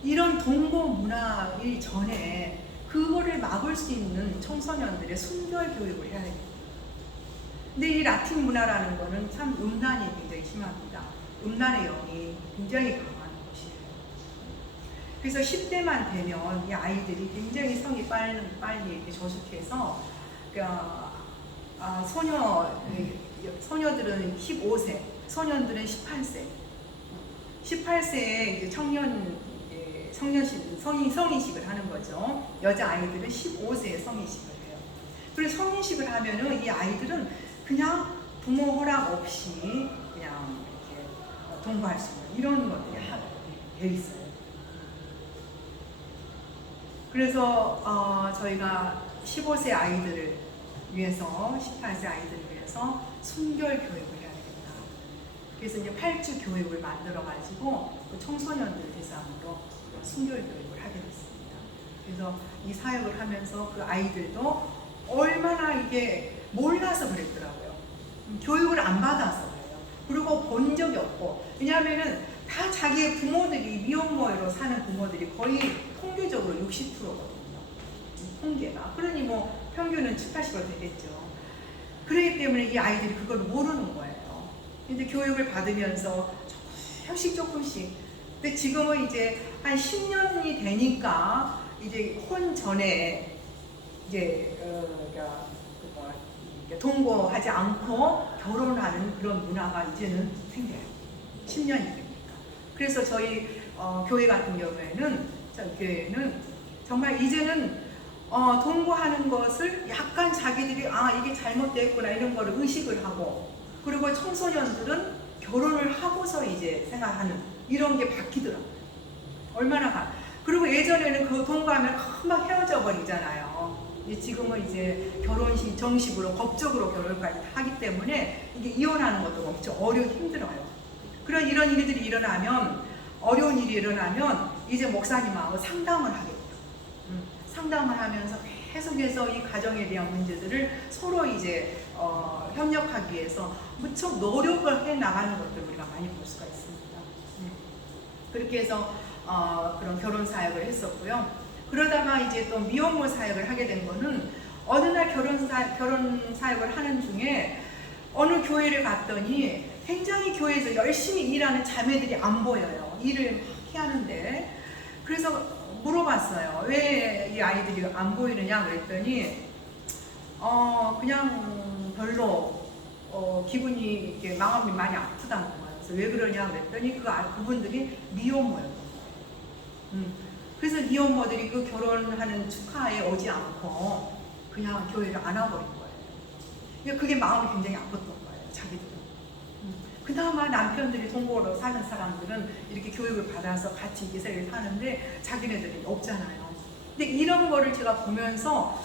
이런 동거 문화이기 전에 그거를 막을 수 있는 청소년들의 순결 교육을 해야 됩니다. 근데 이 라틴 문화라는 거는 참 음란이 굉장히 심합니다. 음란의 영이 굉장히 강한 곳이에요. 그래서 10대만 되면 이 아이들이 굉장히 성이 빨리 이렇게 저속해서, 그러니까 소녀들은 15세, 소년들은 18세. 18세에 이제 성인식을 하는 거죠. 여자 아이들은 15세에 성인식을 해요. 그리고 성인식을 하면은 이 아이들은 그냥 부모 허락 없이 그냥 이렇게 동거할 수 있는 이런 것들이 되어 있어요. 그래서 저희가 15세 아이들을 위해서, 18세 아이들을 위해서 순결 교육을 해야 되겠다. 그래서 이제 8주 교육을 만들어가지고 그 청소년들 대상으로 순결 교육을 하게 됐습니다. 그래서 이 사역을 하면서 그 아이들도 얼마나 이게 몰라서 그랬더라고요. 교육을 안 받아서 그래요. 그리고 본 적이 없고, 왜냐하면은 다 자기의 부모들이 미혼모로 사는 부모들이 거의 통계적으로 60%거든요. 통계가. 그러니 뭐 평균은 7, 80% 되겠죠. 그렇기 때문에 이 아이들이 그걸 모르는 거예요. 근데 교육을 받으면서 조금씩. 근데 지금은 이제 한 10년이 되니까 이제 혼 전에 이제 동거하지 않고 결혼하는 그런 문화가 이제는 생겨요. 10년이 되니까. 그래서 저희 교회 같은 경우에는, 저희 교회는 정말 이제는 동거하는 것을 약간 자기들이 이게 잘못됐구나 이런 거를 의식을 하고, 그리고 청소년들은 결혼을 하고서 이제 생활하는 이런 게 바뀌더라고요. 얼마나 그리고 예전에는 그 동거하면 금방 헤어져 버리잖아요. 지금은 이제 결혼식 정식으로 법적으로 결혼까지 하기 때문에 이게 이혼하는 것도 엄청 힘들어요. 그런 이런 일들이 일어나면, 어려운 일이 일어나면 이제 목사님하고 상담을 하게 돼요. 상담을 하면서 계속해서 이 가정에 대한 문제들을 서로 이제 협력하기 위해서 무척 노력을 해 나가는 것들 우리가 많이 볼 수가 있습니다. 그렇게 해서 그런 결혼 사역을 했었고요. 그러다가 이제 또 미혼모 사역을 하게 된 거는, 어느 날 결혼 사역을 하는 중에 어느 교회를 갔더니 굉장히 교회에서 열심히 일하는 자매들이 안 보여요. 일을 막 하는데. 그래서 물어봤어요. 왜 이 아이들이 안 보이느냐 그랬더니 그냥 별로 기분이 이렇게 마음이 많이 아프다는 거예요. 그래서 왜 그러냐 그랬더니 그분들이 미혼모였던 거예요. 그래서 미혼모들이 그 결혼하는 축하에 오지 않고 그냥 교회를 안 와버린 거예요. 그러니까 그게 마음이 굉장히 아팠던 거예요. 자기들은. 그나마 남편들이 동거로 사는 사람들은 이렇게 교육을 받아서 같이 이세를 사는데 자기네들이 없잖아요. 근데 이런 거를 제가 보면서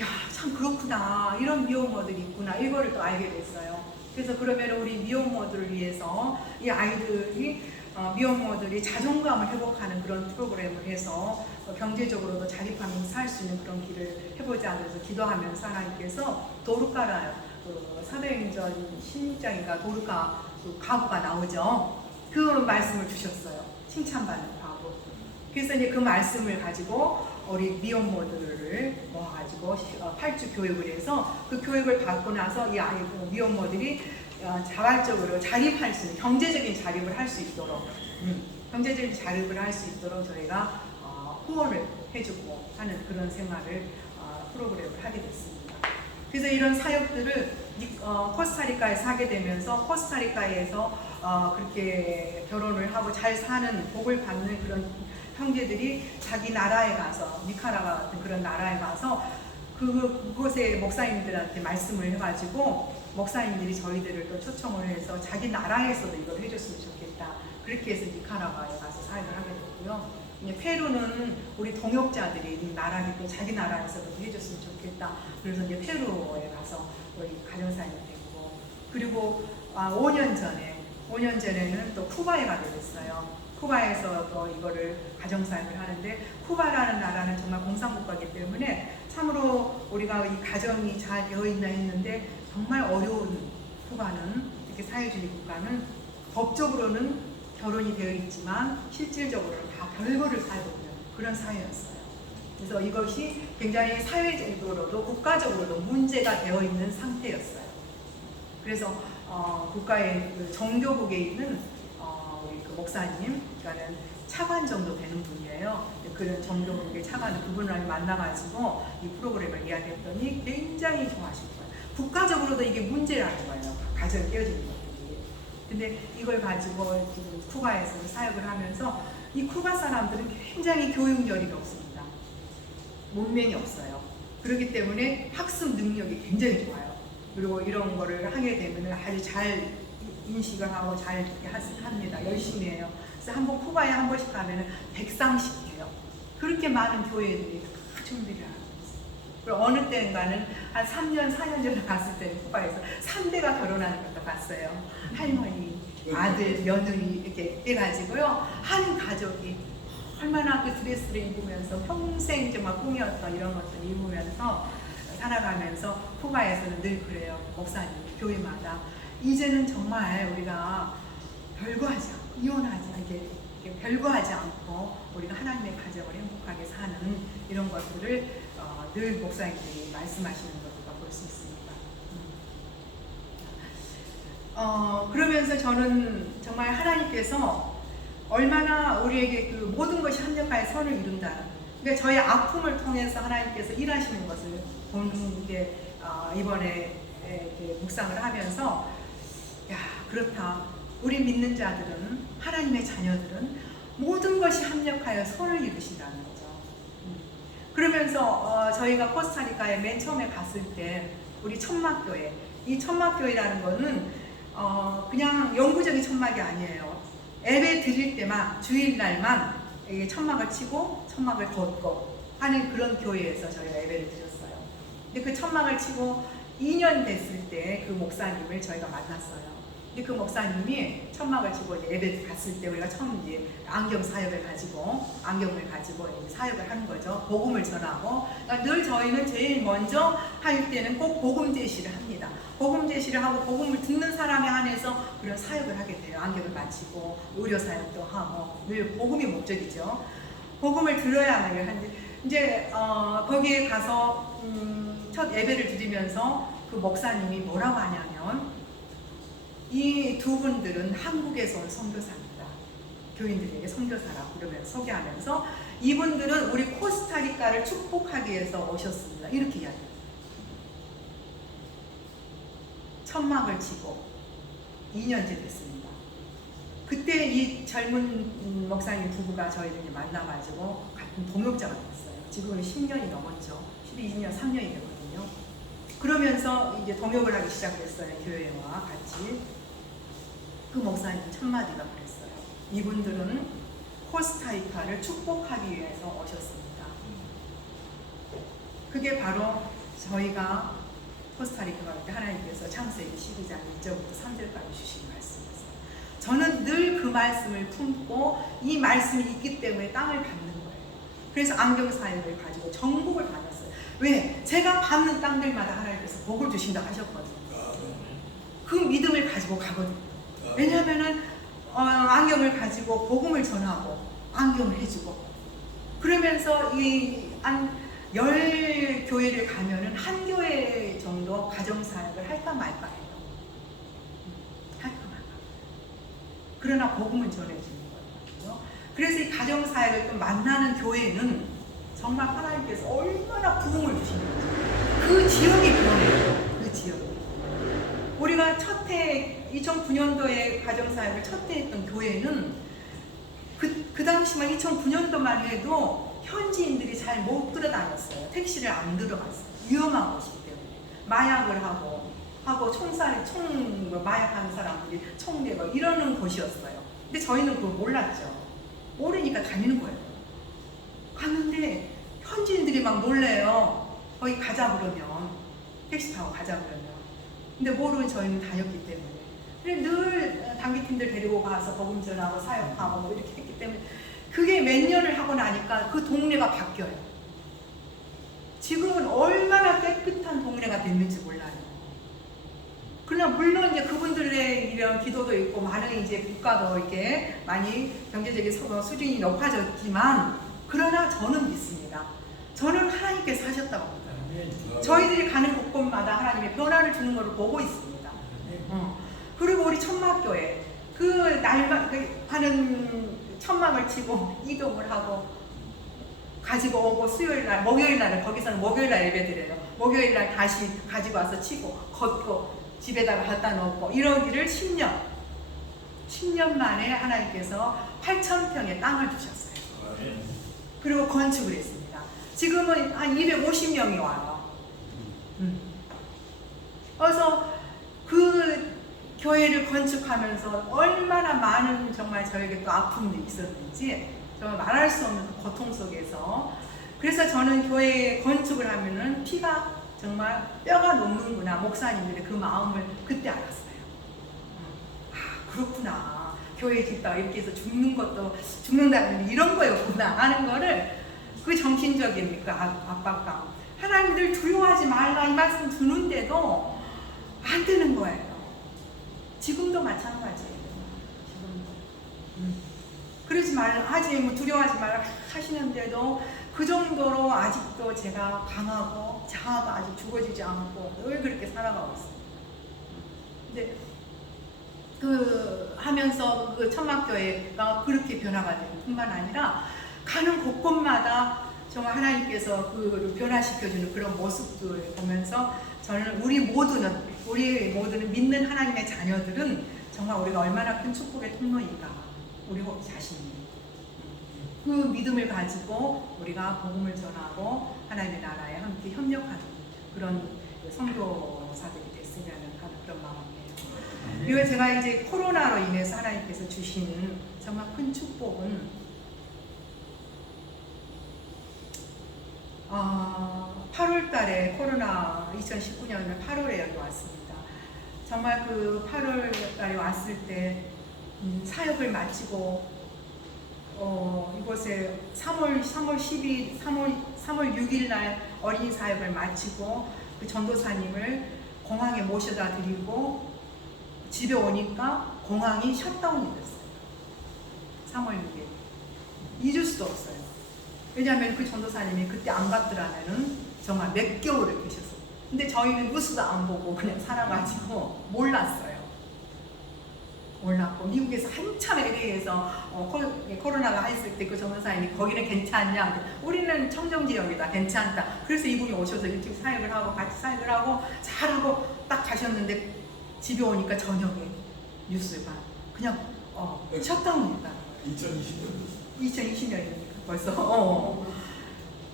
야, 참 그렇구나. 이런 미혼모들이 있구나. 이거를 또 알게 됐어요. 그래서 그러면 우리 미혼모들을 위해서 이 아이들이 미혼모들이 자존감을 회복하는 그런 프로그램을 해서 경제적으로도 자립하면서 살 수 있는 그런 길을 해보자. 그래서 기도하면서 하나님께서 도르카라요. 사도행전 16장인가 도르카 과부가 나오죠. 그 말씀을 주셨어요. 칭찬받는 과부. 그래서 이제 그 말씀을 가지고 우리 미혼모들을 모아가지고 8주 교육을 해서 그 교육을 받고 나서 이 아이 미혼모들이 자발적으로 자립할 수 있는 경제적인 자립을 할 수 있도록 경제적인 자립을 할 수 있도록 저희가 후원을 해주고 하는 그런 생활을 프로그램을 하게 됐습니다. 그래서 이런 사역들을 코스타리카에서 하게 되면서 코스타리카에서 그렇게 결혼을 하고 잘 사는 복을 받는 그런 형제들이 자기 나라에 가서 니카라과 같은 그런 나라에 가서 그곳의 목사님들한테 말씀을 해가지고 목사님들이 저희들을 또 초청을 해서 자기 나라에서도 이걸 해줬으면 좋겠다. 그렇게 해서 니카라과에 가서 사역을 하게 됐고요. 페루는 우리 동역자들이 나라기 때문에 자기 나라에서도 해줬으면 좋겠다. 그래서 이제 페루에 가서 우리 가정사역이 됐고, 그리고 5년 전에는 또 쿠바에 가게 됐어요. 쿠바에서 또 이거를 가정사역을 하는데, 쿠바라는 나라는 정말 공산국가이기 때문에 참으로 우리가 이 가정이 잘 되어 있나 했는데 정말 어려운 쿠바는, 이렇게 사회주의 국가는 법적으로는 결혼이 되어 있지만 실질적으로는 다 별거를 살고 있는 그런 사회였어요. 그래서 이것이 굉장히 사회적으로도 국가적으로도 문제가 되어 있는 상태였어요. 그래서 국가의 그 정교국에 있는 우리 그 목사님, 그러니까는 차관 정도 되는 분이에요. 그런 정교국의 차관을 그분을 만나가지고 이 프로그램을 이야기했더니 굉장히 좋아하실 거예요. 국가적으로도 이게 문제라는 거예요. 가정이 깨어지는 것들이. 근데 이걸 가지고 지금 쿠바에서 사역을 하면서 이 쿠바 사람들은 굉장히 교육 열이 없습니다. 문맹이 없어요. 그렇기 때문에 학습 능력이 굉장히 좋아요. 그리고 이런 거를 하게 되면 아주 잘 인식을 하고 잘 이렇게 합니다. 열심히 해요. 그래서 한번 쿠바에 한 번씩 가면 백상식해요. 그렇게 많은 교회들이 다 준비를 하고 있어요. 그리고 어느 때인가는 한 3년, 4년 전에 갔을 때는 쿠바에서 3대가 결혼하는 것도 봤어요. 할머니, 아들, 며느리 이렇게 해가지고요. 한 가족이 얼마나 그 드레스를 입으면서 평생 정말 꿈이었던 이런 것들을 입으면서 살아가면서 쿠바에서는 늘 그래요. 목사님, 교회마다 이제는 정말 우리가 별거하지 않고 이혼하지 이렇게 별거하지 않고 우리가 하나님의 가정을 행복하게 사는 이런 것들을 늘 목사님들이 말씀하시는 것을 볼 수 있습니다. 그러면서 저는 정말 하나님께서 얼마나 우리에게 그 모든 것이 합력하여 선을 이룬다. 그러니까 저의 아픔을 통해서 하나님께서 일하시는 것을 보는 게 이번에 묵상을 하면서 야, 그렇다. 우리 믿는 자들은, 하나님의 자녀들은 모든 것이 합력하여 선을 이루신다는 거죠. 그러면서 저희가 코스타리카에 맨 처음에 갔을 때 우리 천막교회, 이 천막교회라는 거는 그냥 영구적인 천막이 아니에요. 예배 드릴 때만, 주일날만 천막을 치고 천막을 걷고 하는 그런 교회에서 저희가 예배를 드렸어요. 근데 그 천막을 치고 2년 됐을 때 그 목사님을 저희가 만났어요. 근데 그 목사님이 천막을 치고 이제 예배 갔을 때 우리가 처음 이제 안경을 가지고 이제 사역을 하는 거죠. 복음을 전하고. 그러니까 늘 저희는 제일 먼저 할 때는 꼭 복음 제시를 합니다. 복음 제시를 하고 복음을 듣는 사람에 한해서 그런 사역을 하게 돼요. 안경을 마치고 의료 사역도 하고 늘 복음이 목적이죠. 복음을 들어야만 하는데 이제 거기에 가서 첫 예배를 드리면서 그 목사님이 뭐라고 하냐면 이 두 분들은 한국에서 온 선교사입니다. 교인들에게 선교사라고 그러면서 소개하면서 이분들은 우리 코스타리카를 축복하기 위해서 오셨습니다. 이렇게 이야기합니다. 천막을 치고 2년째 됐습니다. 그때 이 젊은 목사님 부부가 저희들이 만나가지고 같은 동역자가 됐어요. 지금은 10년이 넘었죠. 12년, 3년이 되거든요. 그러면서 이제 동역을 하기 시작했어요. 교회와 같이. 그 목사님 첫 마디가 그랬어요. 이분들은 코스타리카를 축복하기 위해서 오셨습니다. 그게 바로 저희가 코스타리카 갈 때 하나님께서 창세기 12장 1절부터 3절까지 주신 말씀이었어요. 저는 늘 그 말씀을 품고 이 말씀이 있기 때문에 땅을 밟는 거예요. 그래서 안경사역을 가지고 전국을 다녔어요. 왜? 제가 밟는 땅들마다 하나님께서 복을 주신다고 하셨거든요. 그 믿음을 가지고 가거든요. 왜냐하면은 안경을 가지고 복음을 전하고 안경을 해주고 그러면서 이 한 10교회를 가면은 한 교회 정도 가정사역을 할까 말까 해요. 할까 말까. 그러나 복음을 전해주는 거예요. 그래서 이 가정사역을 또 만나는 교회는 정말 하나님께서 얼마나 부흥을 주시는지 그 지역이 변해요. 그 지역이. 우리가 첫 해 2009년도에 가정사역을 첫 해 했던 교회는 그 당시만 2009년도만 해도 현지인들이 잘 못 들어다녔어요. 택시를 안 들어갔어요. 위험한 곳이기 때문에. 마약을 하고 마약하는 사람들이 총대고 이러는 곳이었어요. 근데 저희는 그걸 몰랐죠. 모르니까 다니는 거예요. 갔는데 현지인들이 막 놀래요. 거기 가자 그러면. 택시 타고 가자 그러면. 근데 모르는 저희는 다녔기 때문에. 그래 늘 단기팀들 데리고 가서 복음 전하고 사역하고 이렇게 했기 때문에 그게 몇 년을 하고 나니까 그 동네가 바뀌어요. 지금은 얼마나 깨끗한 동네가 됐는지 몰라요. 그러나 물론 이제 그분들의 이런 기도도 있고 많은 이제 국가도 이렇게 많이 경제적인 수준이 높아졌지만 그러나 저는 믿습니다. 저는 하나님께서 하셨다고 봅니다. 저희들이 가는 곳곳마다 하나님의 변화를 주는 것을 보고 있습니다. 그리고 우리 천막교회 그 날만 하는 천막을 치고 이동을 하고 가지고 오고 수요일 날, 목요일 날은 거기서는 목요일 날 예배드려요. 목요일 날 다시 가지고 와서 치고 걷고 집에다가 갖다 놓고 이러기를 10년 만에 하나님께서 8,000평의 땅을 주셨어요. 그리고 건축을 했습니다. 지금은 한 250명이 와요. 그래서 그 교회를 건축하면서 얼마나 많은 정말 저에게 또 아픔이 있었는지 정말 말할 수 없는 고통 속에서 그래서 저는 교회 건축을 하면은 피가 정말 뼈가 녹는구나 목사님들의 그 마음을 그때 알았어요. 아 그렇구나 교회 짓다가 이렇게 해서 죽는다는 이런 거였구나 하는 거를 그 정신적인 그 압박감 하나님들 두려워하지 말라 이 말씀 주는데도 안 되는 거예요. 지금도 마찬가지예요. 지금도. 그러지 말라 하지 뭐 두려워하지 말라 하시는데도 그 정도로 아직도 제가 강하고 자아가 아직 죽어지지 않고 늘 그렇게 살아가고 있어요. 근데 그 하면서 그 천막교회가 그렇게 변화가 되는 뿐만 아니라 가는 곳곳마다 정말 하나님께서 그 변화시켜주는 그런 모습들을 보면서 저는 우리 모두는 믿는 하나님의 자녀들은 정말 우리가 얼마나 큰 축복의 통로인가 우리 자신이 그 믿음을 가지고 우리가 복음을 전하고 하나님의 나라에 함께 협력하는 그런 선교사들이 됐으면 하는 그런 마음이에요. 그리고 제가 이제 코로나로 인해서 하나님께서 주신 정말 큰 축복은 8월 달에 코로나 2019년 8월에 여기 왔습니다. 정말 그 8월 달에 왔을 때 사역을 마치고 이곳에 3월 6일 날 어린이 사역을 마치고 그 전도사님을 공항에 모셔다 드리고 집에 오니까 공항이 셧다운이 됐어요. 3월 6일. 잊을 수도 없어요. 왜냐하면 그 전도사님이 그때 안 갔더라면은 정말 몇 개월을 계셨어요. 근데 저희는 뉴스도 안 보고 그냥 살아가지고 몰랐어요. 하고 미국에서 한참 LA에서 코로나가 했을 때 그 전도사님이 거기는 괜찮냐? 우리는 청정 지역이다 괜찮다. 그래서 이분이 오셔서 유튜브 사역을 하고 같이 사역을 하고 잘하고 딱 가셨는데 집에 오니까 저녁에 뉴스가 그냥 셧다운이다. 2020년이니까 벌써.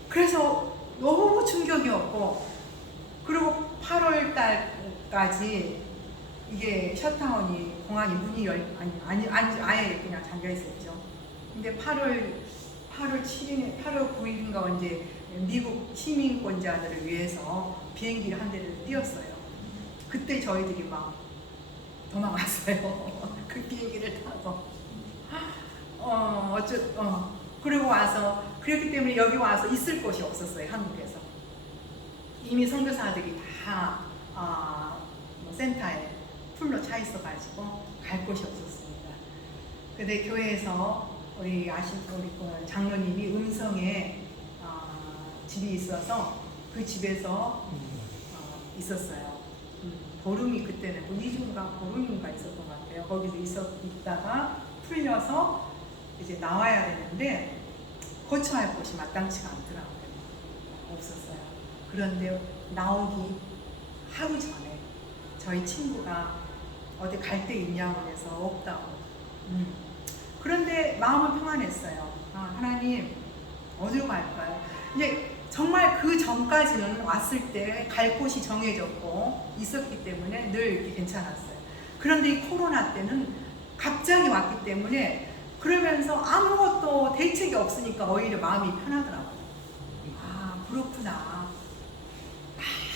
그래서 너무 충격이었고 그리고 8월 달까지 이게 셧다운이 공항이 문이 아예 그냥 잠겨 있었죠. 근데 8월 9일인가 언제 미국 시민권자들을 위해서 비행기를 한 대를 띄웠어요. 그때 저희들이 막 도망갔어요. 그 비행기를 타고. 그리고 와서 그렇기 때문에 여기 와서 있을 곳이 없었어요. 한국에서. 이미 선교사들이 다 센터에 풀로 차 있어가지고 갈 곳이 없었습니다. 근데 교회에서 우리 장로님이 음성에 집이 있어서 그 집에서 있었어요. 보름이 그때는 2주인가 보름인가 있었던 것 같아요. 거기서 있다가 풀려서 이제 나와야 되는데 거처할 곳이 마땅치가 않더라고요. 없었어요. 그런데 나오기 하루 전에 저희 친구가 어디 갈 데 있냐고 해서 없다고. 그런데 마음은 평안했어요. 하나님 어디로 갈까요? 이제 정말 그 전까지는 왔을 때 갈 곳이 정해졌고 있었기 때문에 늘 이렇게 괜찮았어요. 그런데 이 코로나 때는 갑자기 왔기 때문에 그러면서 아무것도 대책이 없으니까 오히려 마음이 편하더라고요. 그렇구나.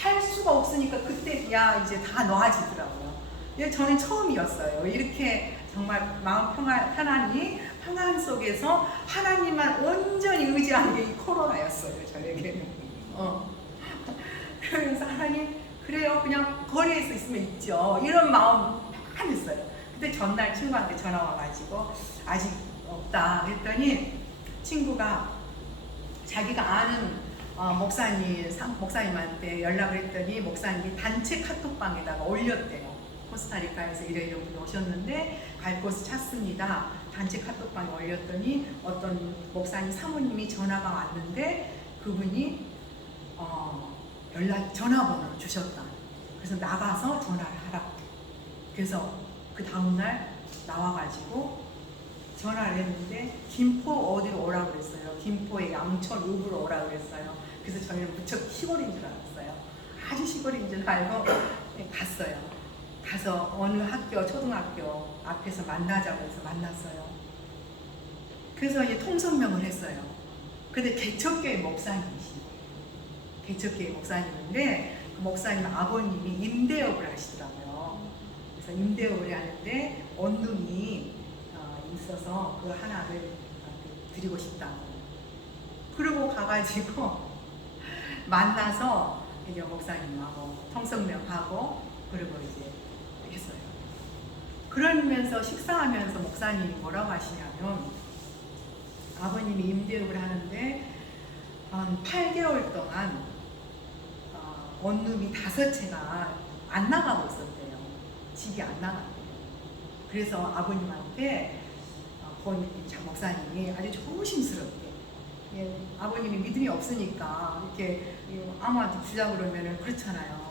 할 수가 없으니까 그때야 이제 다 놓아지더라고요. 저는 처음이었어요. 이렇게 정말 마음 편안히 평안 속에서 하나님만 온전히 의지한 게 이 코로나였어요. 저에게는. 그러면서 하나님 그래요. 그냥 거리에서 있으면 있죠. 이런 마음 편했어요. 그때 전날 친구한테 전화 와가지고 아직 없다 했더니 친구가 자기가 아는 목사님한테 연락을 했더니 목사님이 단체 카톡방에다가 올렸대요. 코스타리카에서 이런 분이 오셨는데 갈 곳을 찾습니다. 단체 카톡방에 올렸더니 어떤 목사님 사모님이 전화가 왔는데 그분이 전화번호를 주셨다. 그래서 나가서 전화를 하라. 그래서 그 다음날 나와가지고 전화를 했는데 김포 어디로 오라고 그랬어요. 김포의 양천 읍으로 오라고 그랬어요. 그래서 저희는 무척 시골인 줄 알았어요. 아주 시골인 줄 알고 갔어요. 가서 어느 학교, 초등학교 앞에서 만나자고 해서 만났어요. 그래서 이제 통성명을 했어요. 근데 개척교회 목사님이시죠. 개척교회 목사님인데 그 목사님 아버님이 임대업을 하시더라고요. 그래서 임대업을 하는데 원룸이 있어서 그 하나를 드리고 싶다고. 그리고 가가지고 만나서 이제 목사님하고 통성명하고 그리고 이제 했어요. 그러면서 식사하면서 목사님이 뭐라고 하시냐면 아버님이 임대업을 하는데 한 8개월 동안 원룸이 5채가 안 나가고 있었대요. 집이 안 나갔대요. 그래서 아버님한테 목사님이 아주 조심스럽게 아버님이 믿음이 없으니까 이렇게 아무한테 주자 그러면은 그렇잖아요.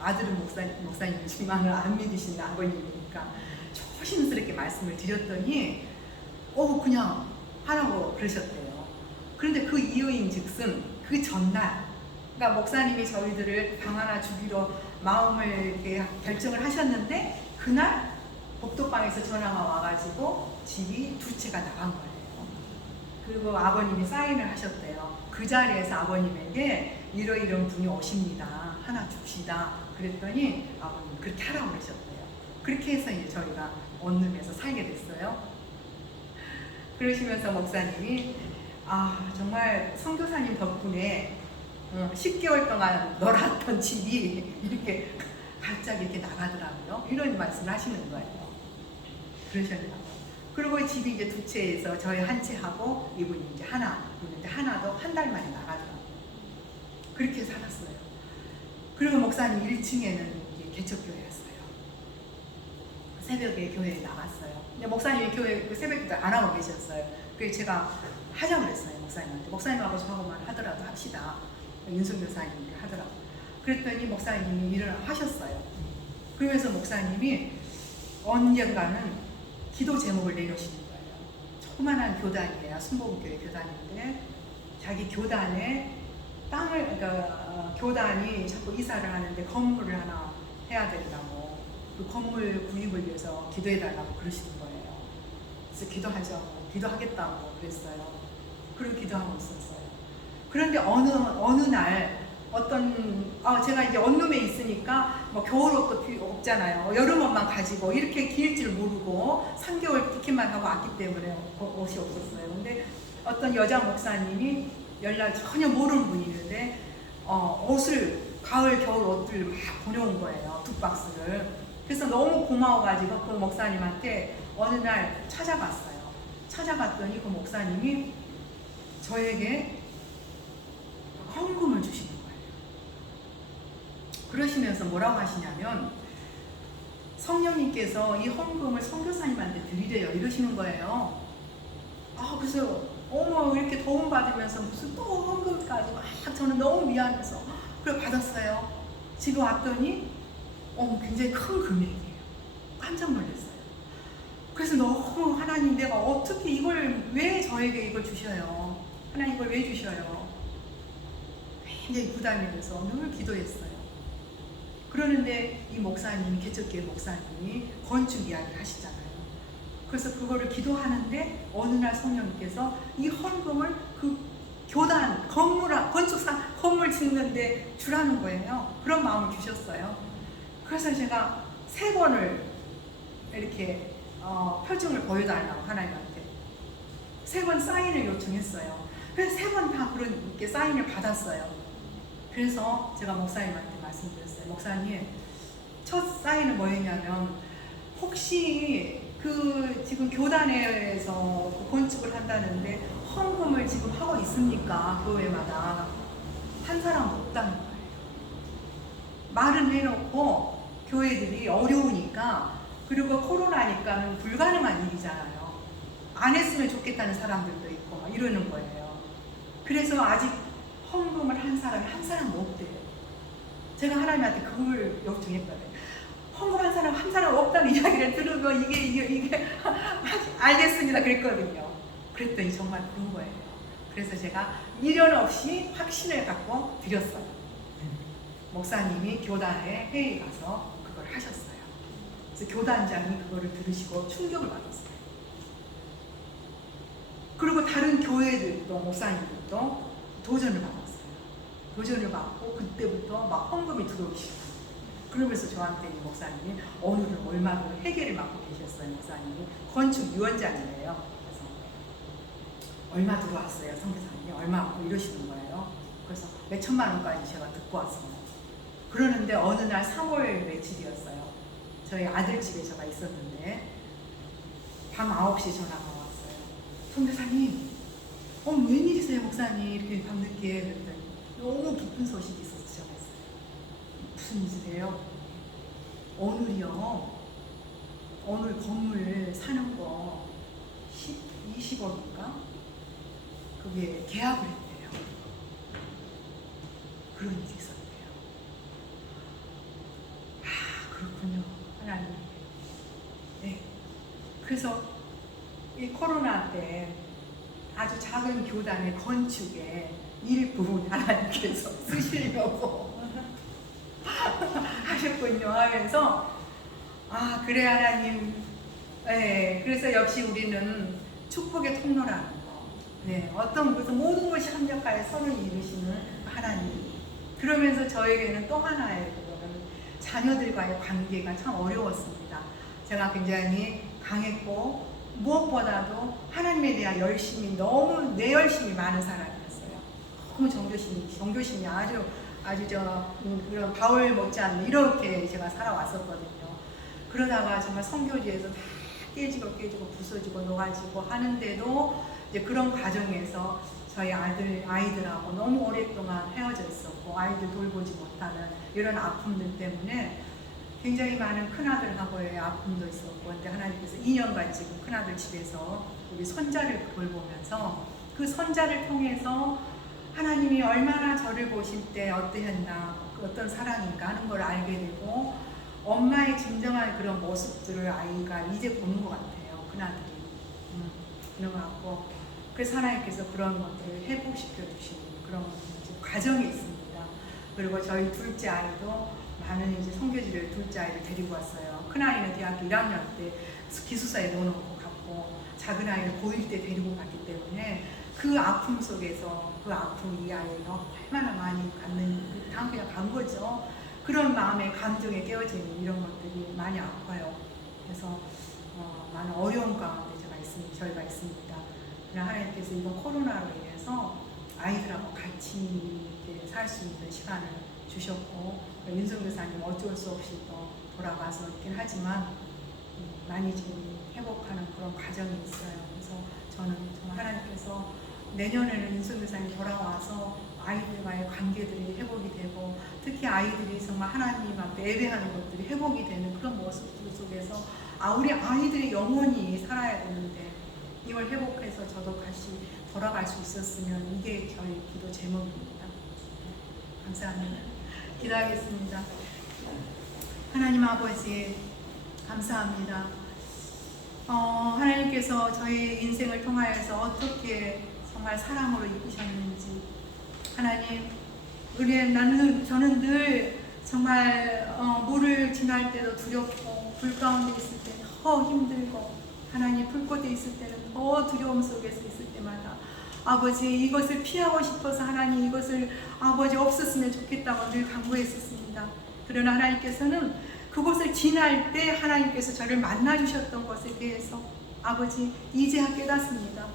아들은 목사님이지만 안 믿으시는 아버님이니까 조심스럽게 말씀을 드렸더니 그냥 하라고 그러셨대요. 그런데 그 이유인즉슨 그 전날 그러니까 목사님이 저희들을 방 하나 주기로 마음을 이렇게 결정을 하셨는데 그날 복도방에서 전화가 와가지고 집이 2채가 나간 거예요. 그리고 아버님이 사인을 하셨대요. 그 자리에서 아버님에게 이런 분이 오십니다. 하나 줍시다. 그랬더니 아버님 그렇게 하라고 그러셨대요. 그렇게 해서 이제 저희가 원룸에서 살게 됐어요. 그러시면서 목사님이 정말 선교사님 덕분에 10개월 동안 놀았던 집이 이렇게 갑자기 이렇게 나가더라고요. 이런 말씀을 하시는 거예요. 그러셨나요? 그리고 집이 이제 2채에서 저희 1채하고 이분이 이제 하나 있는데 하나도 한 달 만에 나가더라고요. 그렇게 살았어요. 그리고 목사님 1층에는 개척교회였어요. 새벽에 교회에 나갔어요. 근데 목사님이 교회 그 새벽 기도 안 하고 계셨어요. 그래서 제가 하자고 그랬어요. 목사님한테. 목사님하고 저하고만 하더라도 합시다. 윤석 교사님이 하더라고. 그랬더니 목사님이 일을 하셨어요. 그러면서 목사님이 언젠가는 기도 제목을 내놓으시는 거예요. 조그만한 교단이에요. 순복음교회 교단인데 자기 교단에 땅을, 그러니까 교단이 자꾸 이사를 하는데 건물을 하나 해야 된다고, 그 건물 구입을 위해서 기도해달라고 그러시는 거예요. 그래서 기도하겠다고 그랬어요. 그리고 기도하고 있었어요. 그런데 어느 날 제가 이제 원룸에 있으니까 뭐 겨울옷도 필요 없잖아요. 여름옷만 가지고 이렇게 길 줄 모르고 3개월 티켓만 하고 왔기 때문에 옷이 없었어요. 근데 어떤 여자 목사님이 연락 전혀 모르는 분이 있는데 옷을 가을 겨울 옷들 막 보내온 거예요. 2박스를. 그래서 너무 고마워가지고 그 목사님한테 어느 날 찾아갔어요. 찾아갔더니 그 목사님이 저에게 헌금을 주시는 거예요. 그러시면서 뭐라고 하시냐면 성령님께서 이 헌금을 선교사님한테 드리래요 이러시는 거예요. 그래서 어머 이렇게 도움 받으면서 무슨 또 헌금까지 막 저는 너무 미안해서 그래 받았어요. 집에 왔더니 굉장히 큰 금액이에요. 깜짝 놀랐어요. 그래서 너무 하나님 내가 어떻게 이걸 왜 저에게 이걸 주셔요? 하나님 이걸 왜 주셔요? 굉장히 부담이 돼서 늘 기도했어요. 그러는데 이 목사님이 개척교회 목사님이 건축 이야기를 하시잖아요. 그래서 그거를 기도하는데 어느 날 성령님께서 이 헌금을 그 교단 건물 짓는데 주라는 거예요. 그런 마음을 주셨어요. 그래서 제가 3번을 이렇게 표증을 보여달라고 하나님한테 3번 사인을 요청했어요. 그래서 3번 다 그렇게 사인을 받았어요. 그래서 제가 목사님한테 말씀드렸어요. 목사님, 첫 사인은 뭐였냐면 혹시 지금 교단에서 건축을 한다는데 헌금을 지금 하고 있습니까? 교회마다. 한 사람 없다는 거예요. 말은 해놓고 교회들이 어려우니까, 그리고 코로나니까는 불가능한 일이잖아요. 안 했으면 좋겠다는 사람들도 있고 막 이러는 거예요. 그래서 아직 헌금을 한 사람 없대요. 제가 하나님한테 그걸 요청했거든요. 헌금한 사람 한 사람 없다는 이야기를 들으면 이게 알겠습니다 그랬거든요. 그랬더니 정말 그런 거예요. 그래서 제가 미련 없이 확신을 갖고 드렸어요. 목사님이 교단에 회의 가서 그걸 하셨어요. 그래서 교단장이 그거를 들으시고 충격을 받았어요. 그리고 다른 교회들도 목사님들도 도전을 받았어요. 도전을 받고 그때부터 막 헌금이 들어오기 시작해요. 그러면서 저한테 이 목사님이 오늘은 얼마나 회계를 맡고 계셨어요. 목사님이 건축 위원장이에요. 그래서 얼마 들어왔어요. 선교사님이 얼마 이러시는 거예요. 그래서 몇 천만 원까지 제가 듣고 왔어요. 그러는데 어느 날 3월 며칠이었어요. 저희 아들 집에 제가 있었는데 밤 9시 전화가 왔어요. 선교사님, 웬일이세요 목사님? 이렇게 밤늦게 그랬더니 너무 기쁜 소식이 있어서 전화했어요. 무슨 일이세요? 오늘 건물 사는 거 20억인가? 그게 계약을 했대요. 그런 일이 있었대요. 그렇군요. 하나님. 네. 그래서 이 코로나 때 아주 작은 교단의 건축에 일부 하나님께서 쓰시려고 하셨군요 하면서 그래 하나님. 네. 그래서 역시 우리는 축복의 통로라는 거. 네. 무슨 모든 것이 합력하여 선을 이루시는 하나님. 그러면서 저에게는 또 하나의 그거는 자녀들과의 관계가 참 어려웠습니다. 제가 굉장히 강했고 무엇보다도 하나님에 대한 열심이 너무 내 열심이 많은 사람이었어요. 너무 정교심이 아주 그런 바울 못지않는 이렇게 제가 살아왔었거든요. 그러다가 정말 선교지에서 다 깨지고 부서지고 녹아지고 하는데도 이제 그런 과정에서 저희 아이들하고 너무 오랫동안 헤어져 있었고 아이들 돌보지 못하는 이런 아픔들 때문에 굉장히 많은 큰아들하고의 아픔도 있었고, 근데 하나님께서 2년간 지금 큰아들 집에서 우리 손자를 돌보면서 그 손자를 통해서 하나님이 얼마나 저를 보실 때 어떠했나, 어떤 사랑인가 하는 걸 알게 되고, 엄마의 진정한 그런 모습들을 아이가 이제 보는 것 같아요. 큰아들이. 그런 것 같고, 그래서 하나님께서 그런 것들을 회복시켜 주시는 그런 지금 과정이 있습니다. 그리고 저희 둘째 아이도 많은 이제 성교지를 둘째 아이를 데리고 왔어요. 큰 아이는 대학교 1학년 때 기숙사에 넣어놓고 갔고, 작은 아이를 고1 때 데리고 갔기 때문에 그 아픔 속에서 그 아픔 이 아이가 얼마나 많이 갖는, 다 그냥 간 거죠. 그런 마음의 감정에 깨어지는 이런 것들이 많이 아파요. 그래서 많은 어려움 가운데 저희가 있습니다. 그러나 하나님께서 이번 코로나로 인해서 아이들하고 같이 살 수 있는 시간을 주셨고, 윤성 교사님 어쩔 수 없이 또 돌아가서 있긴 하지만 많이 지금 회복하는 그런 과정이 있어요. 그래서 저는 정말 하나님께서 내년에는 윤성 교사님 돌아와서 아이들과의 관계들이 회복이 되고, 특히 아이들이 정말 하나님 앞에 예배하는 것들이 회복이 되는 그런 모습들 속에서 우리 아이들이 영원히 살아야 되는데 이걸 회복해서 저도 다시 돌아갈 수 있었으면 이게 저희 기도 제목입니다. 감사합니다. 기도하겠습니다. 하나님 아버지 감사합니다. 하나님께서 저희 인생을 통하여서 어떻게 정말 사랑으로 이끄셨는지, 하나님, 저는 늘 정말 물을 지날 때도 두렵고, 불 가운데 있을 때 더 힘들고, 하나님 불꽃에 있을 때는 더 두려움 속에서 있을 때마다 아버지 이것을 피하고 싶어서 하나님 이것을 아버지 없었으면 좋겠다고 늘 간구했었습니다. 그러나 하나님께서는 그곳을 지날 때 하나님께서 저를 만나주셨던 것에 대해서 아버지 이제야 깨닫습니다.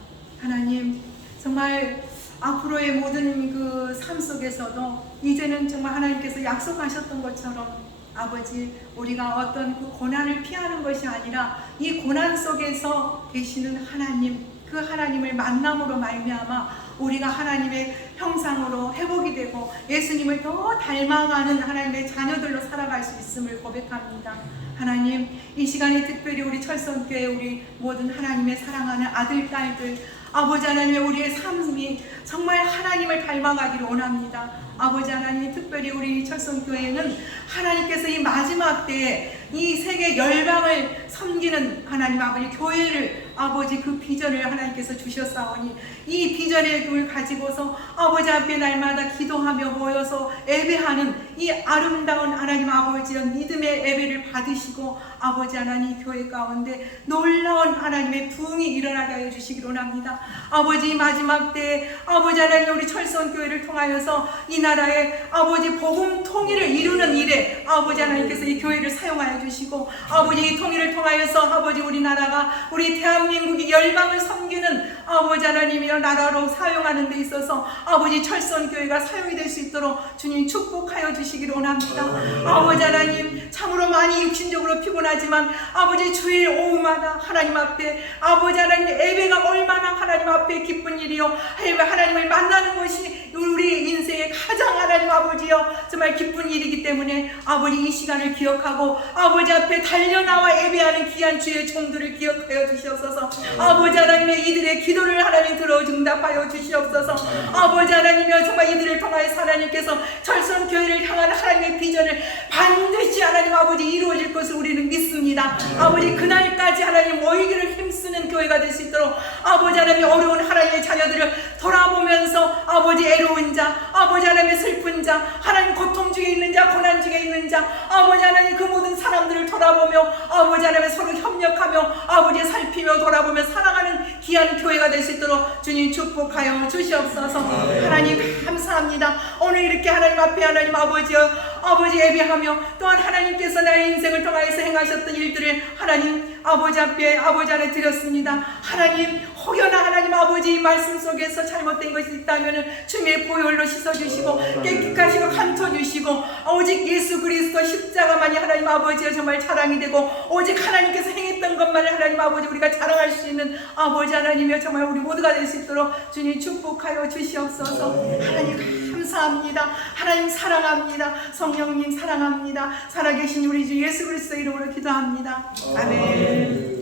하나님 정말 앞으로의 모든 그 삶 속에서도 이제는 정말 하나님께서 약속하셨던 것처럼 아버지 우리가 어떤 그 고난을 피하는 것이 아니라 이 고난 속에서 계시는 하나님, 그 하나님을 만남으로 말미암아 우리가 하나님의 형상으로 회복이 되고 예수님을 더 닮아가는 하나님의 자녀들로 살아갈 수 있음을 고백합니다. 하나님, 이 시간에 특별히 우리 철성교회 우리 모든 하나님의 사랑하는 아들, 딸들, 아버지 하나님의 우리의 삶이 정말 하나님을 닮아가기를 원합니다. 아버지 하나님, 특별히 우리 철성교회는 하나님께서 이 마지막 때에 이 세계 열방을 섬기는 하나님 아버지 교회를 아버지 그 비전을 하나님께서 주셨사오니 이 비전의 꿈을 가지고서 아버지 앞에 날마다 기도하며 모여서 예배하는 이 아름다운 하나님 아버지의 믿음의 예배를 받으시고 아버지 하나님 교회 가운데 놀라운 하나님의 부흥이 일어나게 하여 주시기를 원합니다. 아버지 마지막 때에 아버지 하나님 우리 철성교회를 통하여서 이 나라의 아버지 복음 통일을 이루는 일에 아버지 하나님께서 이 교회를 사용하여 주시고 아버지 이 통일을 통하여서 아버지 우리나라가 우리 대한민국이 열방을 섬기는 아버지 하나님이여 나라로 사용하는 데 있어서 아버지 철성교회가 사용이 될 수 있도록 주님 축복하여 주시기를 원합니다. 아버지 하나님 참으로 많이 육신적으로 피곤하지만 아버지 주일 오후마다 하나님 앞에 아버지 하나님 예배가 얼마나 하나님 앞에 기쁜 일이요 하나님을 만나는 것이 우리 인생의 가장 하나님 아버지여 정말 기쁜 일이기 때문에 아버지 이 시간을 기억하고 아버지 앞에 달려나와 예배하는 귀한 주의 종들을 기억하여 주시옵소서. 아버지 하나님의 이들의 기도를 하나님 들어 응답하여 주시옵소서. 아버지 하나님이여 정말 이들을 통하여 하나님께서 철성교회를 향한 하나님의 비전을 반드시 하나님 아버지 이루어질 것을 우리는 믿습니다. 아버지 그날까지 하나님 모이기를 힘쓰는 교회가 될 수 있도록 아버지 하나님 어려운 하나님의 자녀들을 돌아보면서 아버지 애로운 자, 아버지 하나님의 슬픈 자, 하나님 고통 중에 있는 자, 고난 중에 있는 자, 아버지 하나님 그 모든 사람들을 돌아보며 아버지 하나님 서로 협력하며 아버지 살피며 돌아보며 사랑하는 귀한 교회가 될 수 있도록 주님 축복하여 주시옵소서. 하나님 감사합니다. 오늘 이렇게 하나님 앞에 하나님 아버지 예배하며 또한 하나님께서 나의 인생을 통하여서 행하셨던 일들을 하나님 아버지 앞에 아버지 안에 드렸습니다. 하나님 혹여나 하나님 아버지 말씀 속에서 잘못된 것이 있다면 주님의 보혈로 씻어주시고 깨끗하시고 감춰주시고 오직 예수 그리스도 십자가만이 하나님 아버지의 정말 자랑이 되고 오직 하나님께서 행했던 것만을 하나님 아버지 우리가 자랑할 수 있는 아버지 하나님이여 정말 우리 모두가 될 수 있도록 주님 축복하여 주시옵소서. 하나님 감사합니다. 하나님 사랑합니다. 성령님 사랑합니다. 살아계신 우리 주 예수 그리스도 이름으로 기도합니다. 아멘.